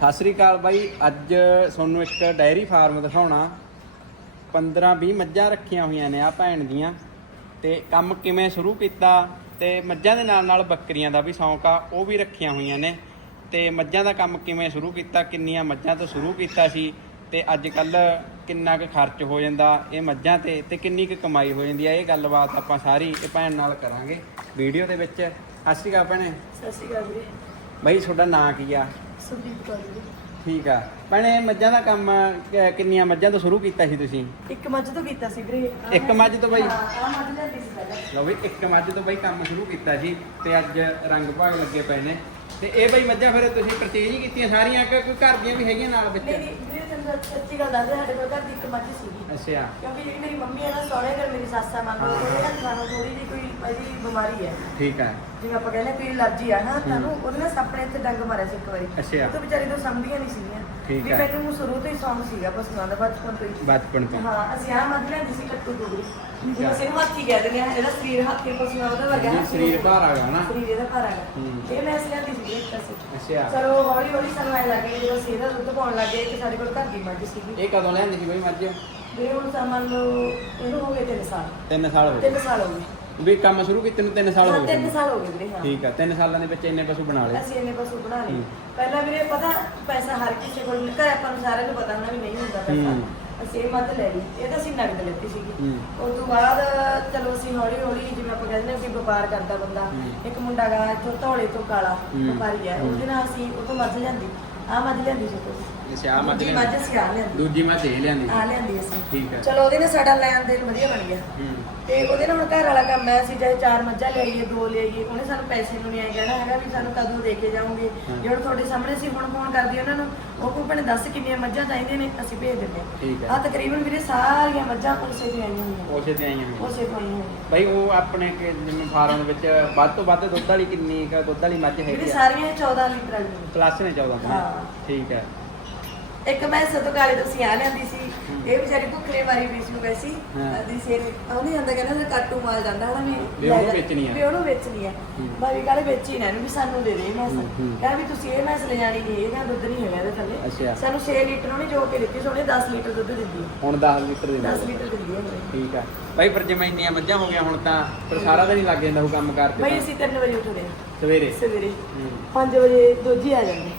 ਸਤਿ ਸ੍ਰੀ ਅਕਾਲ ਬਾਈ। ਅੱਜ ਤੁਹਾਨੂੰ ਇੱਕ ਡਾਇਰੀ ਫਾਰਮ ਦਿਖਾਉਣਾ। 15 20 ਮੱਝਾਂ ਰੱਖੀਆਂ ਹੋਈਆਂ ਨੇ ਆ ਭੈਣ ਦੀਆਂ। ਤੇ ਕੰਮ ਕਿਵੇਂ ਸ਼ੁਰੂ ਕੀਤਾ ਤੇ ਮੱਝਾਂ ਦੇ ਨਾਲ ਨਾਲ ਬੱਕਰੀਆਂ ਦਾ ਵੀ ਸ਼ੌਂਕ ਆ ਉਹ ਵੀ ਰੱਖੀਆਂ ਹੋਈਆਂ ਨੇ। ਤੇ ਮੱਝਾਂ ਦਾ ਕੰਮ ਕਿਵੇਂ ਸ਼ੁਰੂ ਕੀਤਾ ਕਿੰਨੀਆਂ ਮੱਝਾਂ ਤੋਂ ਸ਼ੁਰੂ ਕੀਤਾ ਸੀ ਤੇ ਅੱਜ ਕੱਲ ਕਿੰਨਾ ਕੁ ਖਰਚ ਹੋ ਜਾਂਦਾ ਇਹ ਮੱਝਾਂ ਤੇ ਤੇ ਕਿੰਨੀ ਕੁ ਕਮਾਈ ਹੋ ਜਾਂਦੀ ਆ ਇਹ ਗੱਲਬਾਤ ਆਪਾਂ ਸਾਰੀ ਇਹ ਭੈਣ ਨਾਲ ਕਰਾਂਗੇ ਵੀਡੀਓ ਦੇ ਵਿੱਚ। ਸਤਿ ਸ਼੍ਰੀ ਅਕਾਲ ਭੈਣੇ। ਸਤਿ ਸ਼੍ਰੀ ਅਕਾਲ ਵੀਰੇ। ਬਾਈ ਤੁਹਾਡਾ ਨਾਂ ਕੀ ਆ? ਕੌਰ ਠੀਕ ਆ। ਭੈਣੇ ਮੱਝਾਂ ਦਾ ਕੰਮ ਕਿ- ਕਿੰਨੀਆਂ ਮੱਝਾਂ ਤੋਂ ਸ਼ੁਰੂ ਕੀਤਾ ਸੀ ਤੁਸੀਂ? ਇੱਕ ਮੱਝ ਤੋਂ ਕੀਤਾ ਸੀ ਵੀਰੇ। ਇੱਕ ਮੱਝ ਤੋਂ ਬਾਈ? ਹਾਂ ਆ ਮੱਝ ਲੈਂਦੀ ਸੀ ਪਹਿਲਾਂ। ਲਓ ਵੀ ਇੱਕ ਮੱਝ ਤੋਂ ਬਾਈ ਕੰਮ ਸ਼ੁਰੂ ਕੀਤਾ ਸੀ ਤੇ ਅੱਜ ਰੰਗ ਭਾਗ ਲੱਗੇ ਪਏ ਨੇ। ਤੇ ਇਹ ਬਾਈ ਮੱਝਾਂ ਫਿਰ ਤੁਸੀਂ ਪਰਚੇਜ ਹੀ ਕੀਤੀਆਂ ਸਾਰੀਆਂ ਕਿ ਕੋਈ ਘਰ ਦੀਆਂ ਵੀ ਹੈਗੀਆਂ ਨਾਲ ਵਿੱਚ? ਨਹੀਂ ਨਹੀਂ ਵੀਰੇ ਤੈਨੂੰ ਸੱਚੀ ਗੱਲ ਦੱਸਦੇ ਸਾਡੇ ਕੋਲ ਘਰ ਦੀ ਇੱਕ ਮੱਝ ਸੀਗੀ। ਅੱਛਾ। ਕਿਉਂਕਿ ਜਿਹੜੀ ਮੇਰੀ ਮੰਮੀ ਹੈ ਨਾ ਸੋਹਣੇ ਘਰ ਮੇਰੀ ਸੱਸ ਆ ਮੰਨ ਲਓ ਉਹਦੇ ਨਾਲ ਸਾਨੂੰ ਥੋੜੀ ਜਿਹੀ ਕੋਈ ਬਿਮਾਰੀ ਹੈ। ਠੀਕ ਆ। ਜਿਵੇਂ ਆਪਾਂ ਕਹਿੰਦੇ ਕੋਈ ਅਲਰਜੀ ਆ ਨਾ ਤੁਹਾਨੂੰ ਉਹਦੇ ਨਾਲ ਸੱਪ ਨੇ ਇੱਥੇ ਡੰਗ ਮਾਰਿਆ ਸੀ ਇੱਕ ਵਾਰੀ। ਅੱਛਾ। ਉਹ ਤਾਂ ਵਿਚਾਰੀ ਤੋਂ ਸਮਝਦੀਆਂ ਨਹੀਂ ਸੀਗੀਆਂ। ਠੀਕ ਵੀ ਆ। ਮੈਨੂੰ ਸ਼ੁਰੂ ਤੋਂ ਹੀ ਸ਼ੌਂਕ ਸੀਗਾ ਪਸ਼ੂਆਂ ਦਾ ਬਚਪਨ ਤੋਂ ਹੀ। ਬਚਪਨ ਤੋਂ। ਹਾਂ ਅਸੀਂ ਆ ਮੱਝ ਲੈਂਦੀ ਸੀ ਕੱਟੂ ਡੁਗਰੀ ਠੀਕ ਆ। ਅਸੀਂ ਹੱਥੀ ਕਹਿ ਦਿੰਦੇ ਆ ਇਹਦਾ ਸਰੀਰ ਹੱਥੀ ਪਸ਼ੂਆਂ ਉਹਦਾ ਵਰਗਾ ਨਾ ਸਰੀਰ ਭਾਰ ਆ ਗਿਆ ਨਾ। ਸਰੀਰ ਇਹਦਾ ਭਾਰ ਆ ਗਿਆ ਹੂੰ। ਇਹ ਮੈਂ ਇਸ ਲੈਂਦੀ ਸੀ ਇੱਕ ਅਸੀਂ ਅੱਛਾ। ਚਲੋ ਹੌਲੀ ਹੌਲੀ ਸਾਨੂੰ ਐ ਲੱਗੇ ਜਦੋਂ ਅਸੀਂ ਇਹਦਾ ਦੁੱਧ ਪਾਉਣ ਲੱਗੇ ਤੇ ਸਾਡੇ ਕੋਲ ਘਰ ਦੀ ਮੱਝ ਸੀਗੀ। ਇਹ ਕਦੋਂ ਲੈਂਦੀ ਸੀ ਬਾਈ ਮੱਝ? ਵੀਰੇ ਹੁਣ ਤਾਂ ਮੰਨ ਲਓ ਇਹਨੂੰ ਹੋ ਗਏ 3 ਸਾਲ। 3 ਸਾਲ ਹੋ ਗਏ। 3 ਸਾਲ ਹੋ ਗਏ। ਵੀ ਕੰਮ ਸ਼ੁਰੂ ਕੀਤੇ ਨੂੰ 3 ਸਾਲ ਹੋ ਗਏ 3 ਸਾਲ ਹੋ ਗਏ ਵੀਰੇ ਹਾਂ ਠੀਕ ਆ 3 ਸਾਲਾਂ ਦੇ ਵਿੱਚ ਇੰਨੇ ਪਸ਼ੂ ਬਣਾ ਲਏ ਅਸੀਂ ਇਹਨੇ ਪਸ਼ੂ ਬਣਾ ਲਏ। ਪਹਿਲਾਂ ਵੀਰੇ ਪਤਾ ਪੈਸਾ ਹਰ ਕਿਸੇ ਕੋਲ ਨਹੀਂ ਘਰ ਆਪਾਂ ਨੂੰ ਸਾਰਿਆਂ ਨੂੰ ਪਤਾ ਹੋਣਾ ਵੀ ਨਹੀਂ ਹੁੰਦਾ ਪੈਸਾ। ਅਸੀਂ ਇਹ ਮੱਝ ਲੈ ਲਈ ਇਹ ਤਾਂ ਅਸੀਂ ਨਗਦ ਲੈਤੀ ਸੀਗੀ। ਉਸ ਤੋਂ ਬਾਅਦ ਚਲੋ ਅਸੀਂ ਹੌਲੀ ਹੌਲੀ ਜਿਵੇਂ ਆਪਾਂ ਕਹਿੰਦੇ ਵੀ ਵਪਾਰ ਕਰਦਾ ਬੰਦਾ। ਇੱਕ ਮੁੰਡਾ ਗਾ ਇੱਥੋਂ ਧੌਲੇ ਤੋਂ ਕਾਲਾ। ਵਪਾਰੀ ਹੈ ਹੂੰ। ਉਹਦੇ ਨਾਲ ਅਸੀਂ ਉਹ ਤੋਂ ਮੱਝ ਲਿਆਂਦੀ ਆ ਮੱਝ ਲਿਆਂਦੀ ਸੀ ਕੋਈ? ਅੱਛਾ ਆ ਮੱਝ ਦੂਜੀ ਲਿਆਂਦੀ। ਮੱਝ ਅਸੀਂ ਆ ਲਿਆਂਦੀ। ਦੂਜੀ ਮੱਝ ਇਹ ਲਿਆਂਦੀ ਆ ਲਿਆਂਦੀ ਅਸੀਂ। ਠੀਕ ਹੈ। ਚਲੋ ਉਹਦੇ ਨਾਲ ਸਾਡਾ ਲੈਣ ਦੇਣ ਵਧੀਆ ਬਣ ਗਿਆ। ਹੂੰ। ਤੇ ਉਹਦੇ ਨਾਲ ਹੁਣ ਘਰ ਵਾਲਾ ਕੰਮ ਹੈ ਅਸੀਂ ਚਾਹੇ ਚਾਰ ਮੱਝਾਂ ਲਿਆਈਏ ਦੋ ਲਿਆਈਏ ਉਹਨੇ ਸਾਨੂੰ ਪੈਸੇ ਨੂੰ ਨਹੀਂ ਆਏ ਕਹਿਣਾ ਹੈਗਾ ਵੀ ਸਾਨੂੰ ਕਦੋਂ ਦੇ ਕੇ ਜਾਓਗੇ। ਜੇ ਹੁਣ ਤੁਹਾਡੇ ਸਾਹਮਣੇ ਅਸੀਂ ਹੁਣ ਫੋਨ ਕਰਦੀ ਉਹਨਾਂ ਨੂੰ ਉਹ ਕੋਈ ਭੈਣੇ ਦੱਸ ਕਿੰਨੀਆਂ ਮੱਝਾਂ ਚਾਹੀਦੀਆਂ ਨੇ ਅਸੀਂ ਭੇਜ ਦਿੰਦੇ ਠੀਕ ਹੈ। ਹਾਂ ਆ ਤਕਰੀਬਨ ਵੀਰੇ ਸਾਰੀਆਂ ਮੱਝਾਂ ਉਸੇ ਦੀਆਂ ਆਈਆਂ ਹੋਈਆਂ ਉਸੇ ਤੇ ਆਈਆਂ ਹੋਈਆਂ ਉਸੇ ਤੋਂ ਆਈਆਂ ਹੋਈਆਂ ਬਈ ਉਹ ਆਪਣੇ ਕਿ ਜਿਵੇਂ ਫਾਰਮ ਦੇ ਵਿੱਚ ਵੱਧ ਤੋਂ ਵੱਧ ਦੁੱਧ ਵਾਲੀ ਕਿੰਨੀ ਕੁ ਦੁੱਧ ਵਾਲੀ ਮੱਝ ਵੀਰੇ ਹੈਗੀ ਆ? ਸਾਰੀਆਂ ਹੀ 14 ਲੀਟਰ ਵਾਲੀਆਂ ਪਲੱਸ ਨੇ 14 ਤੋਂ ਹਾਂ। ਠੀਕ ਹੈ। ਇੱਕ ਮੈਂ ਸਤੋ ਕਾਲੇ ਤੋਂ ਸੀ ਆ ਲਿਆਂਦੀ ਸੀ। ਇਹ ਵਿਚਾਰੀ ਭੁੱਖਰੇ ਮਾਰੀ ਵੇਚ ਨੂੰ ਗਈ ਸੀ ਹਾਂ। ਦੀ ਸੇਰ ਉਹਨੇ ਜਾਂਦਾ ਕਹਿੰਦਾ ਵੀ ਕਾਟੂ ਮਾਲ ਜਾਂਦਾ ਹਨਾ ਵੀ ਵੀ ਉਹਨੂੰ ਲੈ ਵੇਚਣੀ ਆ। ਵੀ ਉਹਨੂੰ ਵੇਚਣੀ ਆ ਹੂੰ। ਬਾਈ ਕਾਲੇ ਵੇਚੀ ਨਾ ਇਹਨੂੰ ਵੀ ਸਾਨੂੰ ਦੇ ਦੇ ਮੈਸ ਹੂੰ, ਹੂੰ। ਕਹਿੰਦਾ ਵੀ ਤੁਸੀਂ ਇਹ ਮੈਸ ਲੈ ਜਾਣੀ ਨਹੀਂ ਇਹਦਾ ਦੁੱਧ ਨਹੀਂ ਹੈਗਾ ਇਹਦੇ ਥੱਲੇ ਅੱਛਾ। ਸਾਨੂੰ 6 ਲੀਟਰ ਉਹਨੇ ਜੋ ਕੇ ਦਿੱਤੀ ਸੋਨੇ 10 ਲੀਟਰ ਦੁੱਧ ਹੈ ਹੁਣ 10 ਲੀਟਰ ਦੇ 10 ਲੀਟਰ ਵੀਰੇ। ਠੀਕ ਆ ਬਾਈ ਪਰ ਜਿਵੇਂ ਇੰਨੀਆਂ ਮੱਝਾਂ ਹੋ ਗਈਆਂ ਹੁਣ ਤਾਂ ਫਿਰ ਸਾਰਾ ਦਿਨ ਹੀ ਲੱਗ ਜਾਂਦਾ ਉਹ ਕੰਮ ਬਾਈ ਤਾਂ। ਅਸੀਂ 3 ਵਜੇ ਉੱਠਦੇ ਹਾਂ ਸਵੇਰੇ ਸਵੇਰੇ ਹੂੰ 5 ਵਜੇ ਦੋਜੀ ਆ ਜਾਂਦੇ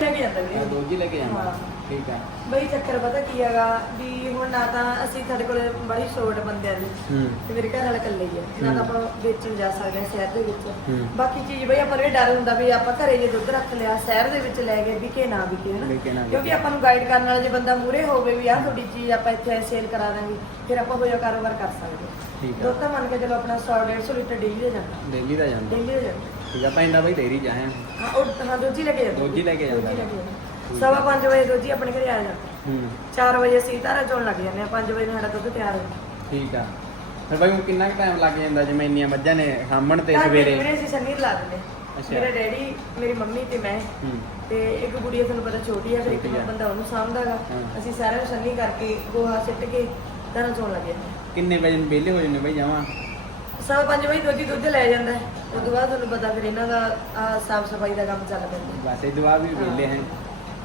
ਲੈ ਕੇ ਜਾਂਦਾ ਵੀਰੇ ਦੋਜੀ ਲੈ ਕੇ ਜਾਂਦਾ ਹਾਂ। ਠੀਕ ਆ ਬਈ ਚੱਕਰ ਪਤਾ ਕੀ ਹੈਗਾ ਵੀ ਹੁਣ ਨਾ ਤਾਂ ਅਸੀਂ ਸਾਡੇ ਕੋਲ ਬੜੀ ਛੋਟ ਬੰਦਿਆਂ ਦੀ ਹੂੰ। ਤੇ ਮੇਰੇ ਘਰ ਵਾਲਾ ਇਕੱਲੇ ਹੀ ਆ। ਨਾ ਤਾਂ ਆਪਾਂ ਵੇਚਣ ਜਾ ਸਕਦੇ ਹਾਂ ਸ਼ਹਿਰ ਦੇ ਵਿੱਚ। ਹੂੰ। ਬਾਕੀ ਚੀਜ਼ ਬਈ ਆਪਾਂ ਨੂੰ ਇਹ ਡਰ ਹੁੰਦਾ ਵੀ ਆਪਾਂ ਘਰੇ ਜੇ ਦੁੱਧ ਰੱਖ ਲਿਆ ਸ਼ਹਿਰ ਦੇ ਵਿੱਚ ਲੈ ਗਏ ਵਿਕੇ ਨਾ ਵਿਕੇ ਵਿਕੇ ਨਾ ਹਨਾ ਵਿਕੇ। ਕਿਉਂਕਿ ਆਪਾਂ ਨੂੰ ਗਾਈਡ ਕਰਨ ਵਾਲਾ ਜੇ ਬੰਦਾ ਮੂਰੇ ਹੋਵੇ ਵੀ ਆਹ ਤੁਹਾਡੀ ਚੀਜ਼ ਆਪਾਂ ਇੱਥੇ ਸੇਲ ਕਰਾ ਦਾਂਗੇ ਫਿਰ ਆਪਾਂ ਹੋਇਆ ਕਾਰੋਬਾਰ ਕਰ ਸਕਦੇ ਹਾਂ। ਠੀਕ ਆ। ਦੁੱਧ ਤਾਂ ਮੰਨ ਕੇ ਚਲੋ ਆਪਣਾ 100 150 ਲੀਟਰ ਡੇਲੀ ਦਾ ਜਾਂਦਾ। ਡੇਲੀ ਦਾ ਜਾਂਦਾ। ਡੇਲੀ ਦਾ ਜਾਂਦਾ। ਠੀਕ ਆ ਪੈਂਦਾ ਬਾਈ ਡੇਰੀ ਜਾਇਆ ਹਾਂ ਉਹ ਹਾਂ ਦੋਜੀ ਲੈ ਕੇ ਜਾਂਦਾ। ਦੋਜੀ ਲੈ ਕੇ ਜਾਂਦਾ। ਦੋਜੀ ਲੈ ਕੇ ਜਾਂਦਾ। ਸਵਾ ਪੰਜ ਵਜੇ ਦੋਜੀ ਆਪਣੇ ਘਰੇ ਆ ਜਾਂਦਾ। ਹੂੰ। 4 ਵਜੇ ਅਸੀਂ ਧਾਰਾ ਚੋਣ ਲੱਗ ਜਾਂਦੇ ਆ 5 ਵਜੇ ਨੂੰ ਸਾਡਾ ਦੁੱਧ ਤਿਆਰ ਹੋ ਜਾਂਦਾ। ਠੀਕ ਆ। ਫਿਰ ਬਾਈ ਹੁਣ ਕਿੰਨਾ ਟਾਈਮ ਲੱਗ ਜਾਂਦਾ ਜਿਵੇਂ ਇੰਨੀਆਂ ਮੱਝਾਂ ਨੇ ਸਾਂਭਣ ਤੇ ਘਰ ਦੇ ਸਵੇਰੇ? ਵੀਰੇ ਅਸੀਂ ਸੰਨੀਰ ਲਾ ਦਿੰਦੇ ਅੱਛਾ। ਮੇਰਾ ਡੈਡੀ ਮੇਰੀ ਮੰਮੀ ਤੇ ਮੈਂ। ਹੂੰ। ਤੇ ਇੱਕ ਗੁੜੀਆ ਤੁਹਾਨੂੰ ਪਤਾ ਛੋਟੀ ਆ ਫਿਰ ਇੱਕ ਛੋਟੀ ਆ। ਬੰਦਾ ਉਹਨੂੰ ਸਾਂਭਦਾਗਾ। ਹਾਂ। ਅਸੀਂ ਸਾਰਿਆਂ ਨੂੰ ਸੰਨੀ ਕਰਕੇ ਗੋਹਾ ਸਿੱਟ ਕੇ ਧਾਰਾ ਚੋਣ ਲੱਗ ਜਾਂਦੇ ਕਿੰਨੇ ਵਜੇ ਨੂੰ ਵਿਹਲੇ ਹੋ ਜਾਂਦੇ ਬਾਈ ਜਾਵਾਂ ਸਵਾ ਪੰਜ ਵਜੇ ਦੋਜੀ ਦੁੱਧ ਲੈ ਜਾਂਦਾ ਹੈ। ਤੋਂ ਬਾਅਦ ਤੁਹਾਨੂੰ ਪਤਾ ਫਿਰ ਇਹਨਾਂ ਦਾ ਸਾਫ਼ ਸਫ਼ਾਈ ਦਾ ਕੰਮ ਚੱਲ ਪੈਂਦਾ ਬਸ ਇਹ ਦੁਆ ਵੀ ਵਿਹਲੇ ਹੈ।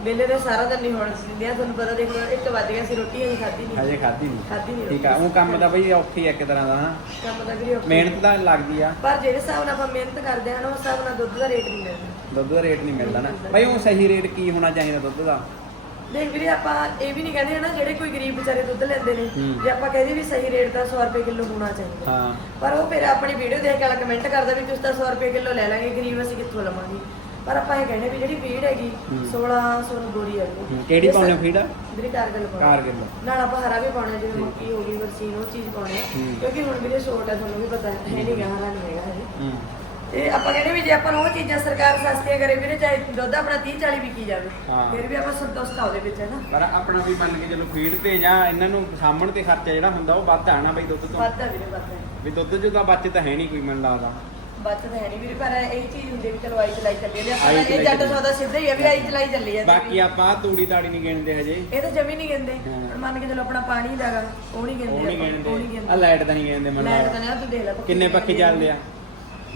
ਵੇਲੇ ਦੇ ਸਾਰਾ ਦਿਨ ਨਹੀਂ ਹੋਣ ਦਿੰਦੇ ਆ ਤੁਹਾਨੂੰ ਪਤਾ ਦੇਖ ਲਓ ਇੱਕ ਵੱਜ ਗਿਆ ਸੀ ਰੋਟੀ ਅਜੇ ਖਾਧੀ ਨਹੀਂ। ਹਜੇ ਖਾਧੀ ਨਹੀਂ। ਖਾਧੀ ਨਹੀਂ ਠੀਕ ਆ ਉਹ ਕੰਮ ਤਾਂ ਬਈ ਔਖੀ ਆ ਇੱਕ ਤਰ੍ਹਾਂ ਦਾ ਹਾਂ। ਕੰਮ ਦਾ ਵੀ ਔਖਾ। ਮਿਹਨਤ ਤਾਂ ਲੱਗਦੀ ਆ। ਪਰ ਜਿਹੜੇ ਹਿਸਾਬ ਨਾਲ ਆਪਾਂ ਮਿਹਨਤ ਕਰਦੇ ਹਾਂ ਨਾ ਉਸ ਹਿਸਾਬ ਨਾਲ ਦੁੱਧ ਦਾ ਰੇਟ ਨਹੀਂ ਮਿਲਦਾ। ਦੁੱਧ ਦਾ ਰੇਟ ਨਹੀਂ ਮਿਲਦਾ ਨਾ। ਬਈ ਉਹ ਸਹੀ ਰੇਟ ਕੀ ਹੋਣਾ ਚਾਹੀਦਾ ਦੁੱਧ ਦਾ? ਦੇਖ ਵੀਰੇ ਆਪਾਂ ਇਹ ਵੀ ਨਹੀਂ ਕਹਿੰਦੇ ਨਾ ਜਿਹੜੇ ਕੋਈ ਗਰੀਬ ਵਿਚਾਰੇ ਦੁੱਧ ਲੈਂਦੇ ਨੇ। ਜੇ ਆਪਾਂ ਕਹਿੰਦੇ ਵੀ ਸਹੀ ਰੇਟ ਤਾਂ 100 ਰੁਪਏ ਕਿਲੋ ਹੋਣਾ ਚਾਹੀਦਾ। ਹਾਂ। ਪਰ ਉਹ ਫਿਰ ਆਪਣੀ ਵੀਡੀਓ ਦੇਖ ਕੇ ਵਾਲਾ ਕਮੈਂਟ ਕਰਦਾ ਵੀ ਤੁਸੀਂ ਤਾਂ 100 ਰੁਪਏ ਕਿਲੋ ਲੈ ਲਾਂਗੇ ਗਰੀਬ ਅਸੀਂ ਕਿੱਥੋਂ ਲਵਾਂਗੇ? ਪਰ ਆਪਾਂ ਇਹ ਕਹਿੰਦੇ ਵੀ ਜਿਹੜੀ ਫੀਡ ਹੈਗੀ ਹੂੰ। 1600 ਨੂੰ ਬੋਰੀ ਹੈਗੀ ਹੂੰ, ਕਿਹੜੀ ਪਾਉਣੇ ਫੀਡ ਵੀਰੇ ਕਾਰਗਲ ਪਾਉਣੇ। ਕਾਰਗਿਲ। ਨਾਲ ਆਪਾਂ ਹਰਾ ਵੀ ਪਾਉਣਾ ਜਿਵੇਂ ਮੱਕੀ ਹੋ ਗਈ ਵਰਸੀਨ ਉਹ ਚੀਜ਼ ਪਾਉਣੇ ਆ। ਹੂੰ। ਕਿਉਂਕਿ ਹੁਣ ਵੀਰੇ ਛੋਟ ਹੈ ਤੁਹਾਨੂੰ ਵੀ ਪਤਾ ਹੈ ਨਹੀਂ ਗਾ ਹਰਾ ਨਹੀਂ ਹੈਗਾ ਹਜੇ ਹੂੰ। ਤੇ ਆਪਾਂ ਕਹਿੰਦੇ ਵੀ ਜੇ ਆਪਾਂ ਨੂੰ ਉਹ ਚੀਜ਼ਾਂ ਸਰਕਾਰ ਸਸਤੀਆਂ ਕਰੇ ਵੀਰੇ ਚਾਹੇ ਦੁੱਧ ਆਪਣਾ 30 40 ਵਿਕੀ ਜਾਵੇ ਹਾਂ। ਫਿਰ ਵੀ ਆਪਾਂ ਸੰਤੁਸ਼ਟ ਆ ਉਹਦੇ ਵਿੱਚ ਹੈ ਨਾ? ਪਰ ਆਪਣਾ ਵੀ ਮੰਨ ਕੇ ਚਲੋ ਫੀਡ ਤੇ ਜਾਂ ਇਹਨਾਂ ਨੂੰ ਸਾਂਭਣ ਤੇ ਖਰਚਾ ਜਿਹੜਾ ਹੁੰਦਾ ਉਹ ਵੱਧ ਆਣਾ ਬਈ ਦੁੱਧ ਤੋਂ? ਵੱਧਦਾ ਵੀਰੇ ਵੱਧਦਾ। ਵੀ ਦੁੱਧ ਚ ਤਾਂ ਬਚਤ ਹੈ ਨਹੀਂ ਕੋਈ ਮੈਨੂੰ ਲੱਗਦਾ। ਬਚਤ ਹੈ ਨਹੀਂ ਵੀਰੇ ਪਰ ਇਹ ਚੀਜ਼ ਹੁੰਦੀ ਵੀ ਚਲੋ ਆਈ ਚਲਾਈ ਚੱਲੀ ਆਈ ਚਲਾਈ ਇਹ ਜੱਟ ਚੱਲੀ। ਸੌਦਾ ਸਿੱਧਾ ਹੀ ਆ ਵੀ ਆਈ ਚਲਾਈ ਚੱਲੀ ਜਾਂਦੀ ਬਾਕੀ ਆਪਾਂ ਤੂੜੀ ਤਾੜੀ ਨਹੀਂ ਗਿਣਦੇ ਹਜੇ। ਇਹ ਤਾਂ ਜਮੀ ਨਹੀਂ ਹਾਂ। ਹੁਣ ਮੰਨ ਕੇ ਚਲੋ ਆਪਣਾ ਪਾਣੀ ਦਾਗਾ ਉਹ ਨਹੀਂ ਉਹ ਨਹੀਂ ਆਪਾਂ, ਉਹ ਨਹੀਂ ਗਿਣਦੇ। ਆ ਗਿੰਦੇ ਲਾਈਟ ਦਾ ਨਹੀਂ ਗਿਣਦੇ ਮੈਨੂੰ ਲਾਈਟ ਤਾਂ ਲੱਗਦਾ। ਨਾ ਤੂੰ ਦੇਖ ਲੈ ਪੱਖੇ ਕਿੰਨੇ ਪੱਖੇ ਚੱਲਦੇ ਆ?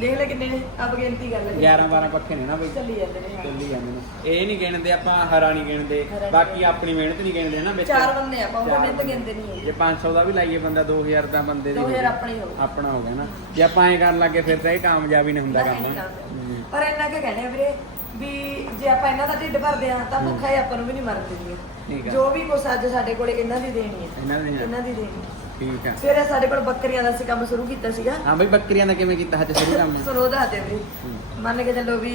ਦੇਖ ਲੈ ਕਿੰਨੇ ਨੇ ਆਪ ਗਿਣਤੀ ਕਰ ਲੈ 11 12 ਪੱਖੇ ਨੇ ਨਾ ਬਈ ਚੱਲੀ ਜਾਂਦੇ ਨੇ ਹਾਂ। ਚੱਲੀ ਜਾਂਦੇ ਨੇ ਇਹ ਨਹੀਂ ਗਿਣਦੇ ਆਪਾਂ ਹਰਾ ਨਹੀਂ ਗਿਣਦੇ ਹਰਾ ਬਾਕੀ ਆਪਣੀ ਮਿਹਨਤ ਨਹੀਂ ਗਿਣਦੇ ਨਾ ਵਿੱਚ ਚਾਰ ਬੰਦੇ ਆਪਾਂ ਉਹ ਮਿਹਨਤ ਬੰਦੇ। ਗਿਣਦੇ ਨਹੀਂ ਜੇ 500 ਦਾ ਵੀ ਲਾਈਏ ਬੰਦਾ 2000 ਦਾ ਬੰਦੇ ਦੀ ਹੋ 2000 ਗਈ। ਆਪਣਾ ਹੀ ਹੋਊ। ਆਪਣਾ ਹੋ ਗਿਆ ਨਾ ਜੇ ਆਪਾਂ ਐਂ ਕਰਨ ਲੱਗੇ ਫਿਰ ਤਾਂ ਇਹ ਕਾਮਯਾਬ ਹੀ ਨਹੀਂ ਹੁੰਦਾ ਨਹੀਂ ਕੰਮ। ਹੂੰ। ਪਰ ਇੰਨਾ ਕਿ ਕਹਿੰਦੇ ਆ ਵੀਰੇ ਵੀ ਜੇ ਆਪਾਂ ਇਹਨਾਂ ਦਾ ਢਿੱਡ ਭਰਦੇ ਆ ਤਾਂ ਭੁੱਖਾ ਹੀ ਆਪਾਂ ਨੂੰ ਵੀ ਨਹੀਂ ਮਰਨ ਠੀਕ। ਜੋ ਵੀ ਕੁਛ ਅੱਜ ਸਾਡੇ ਕੋਲੇ ਇਹਨਾਂ ਦੀ ਦੇਣੀ ਹੈ ਇਹਨਾਂ ਦੇ। ਇਹਨਾਂ ਦੀ ਦੇਣੀ ਠੀਕ ਆ। ਫਿਰ ਇਹ ਸਾਡੇ ਕੋਲ ਬੱਕਰੀਆਂ ਦਾ ਅਸੀਂ ਕੰਮ ਸ਼ੁਰੂ ਕੀਤਾ ਸੀਗਾ। ਹਾਂ ਬਈ ਬੱਕਰੀਆਂ ਦਾ ਕਿਵੇਂ ਕੀਤਾ? ਹੱਥ ਸ਼ੁਰੂ ਕੰਮ ਸੁਣੋ ਦੱਸ ਦੇ ਹੂੰ। ਮੰਨ ਕੇ ਚੱਲੋ ਵੀ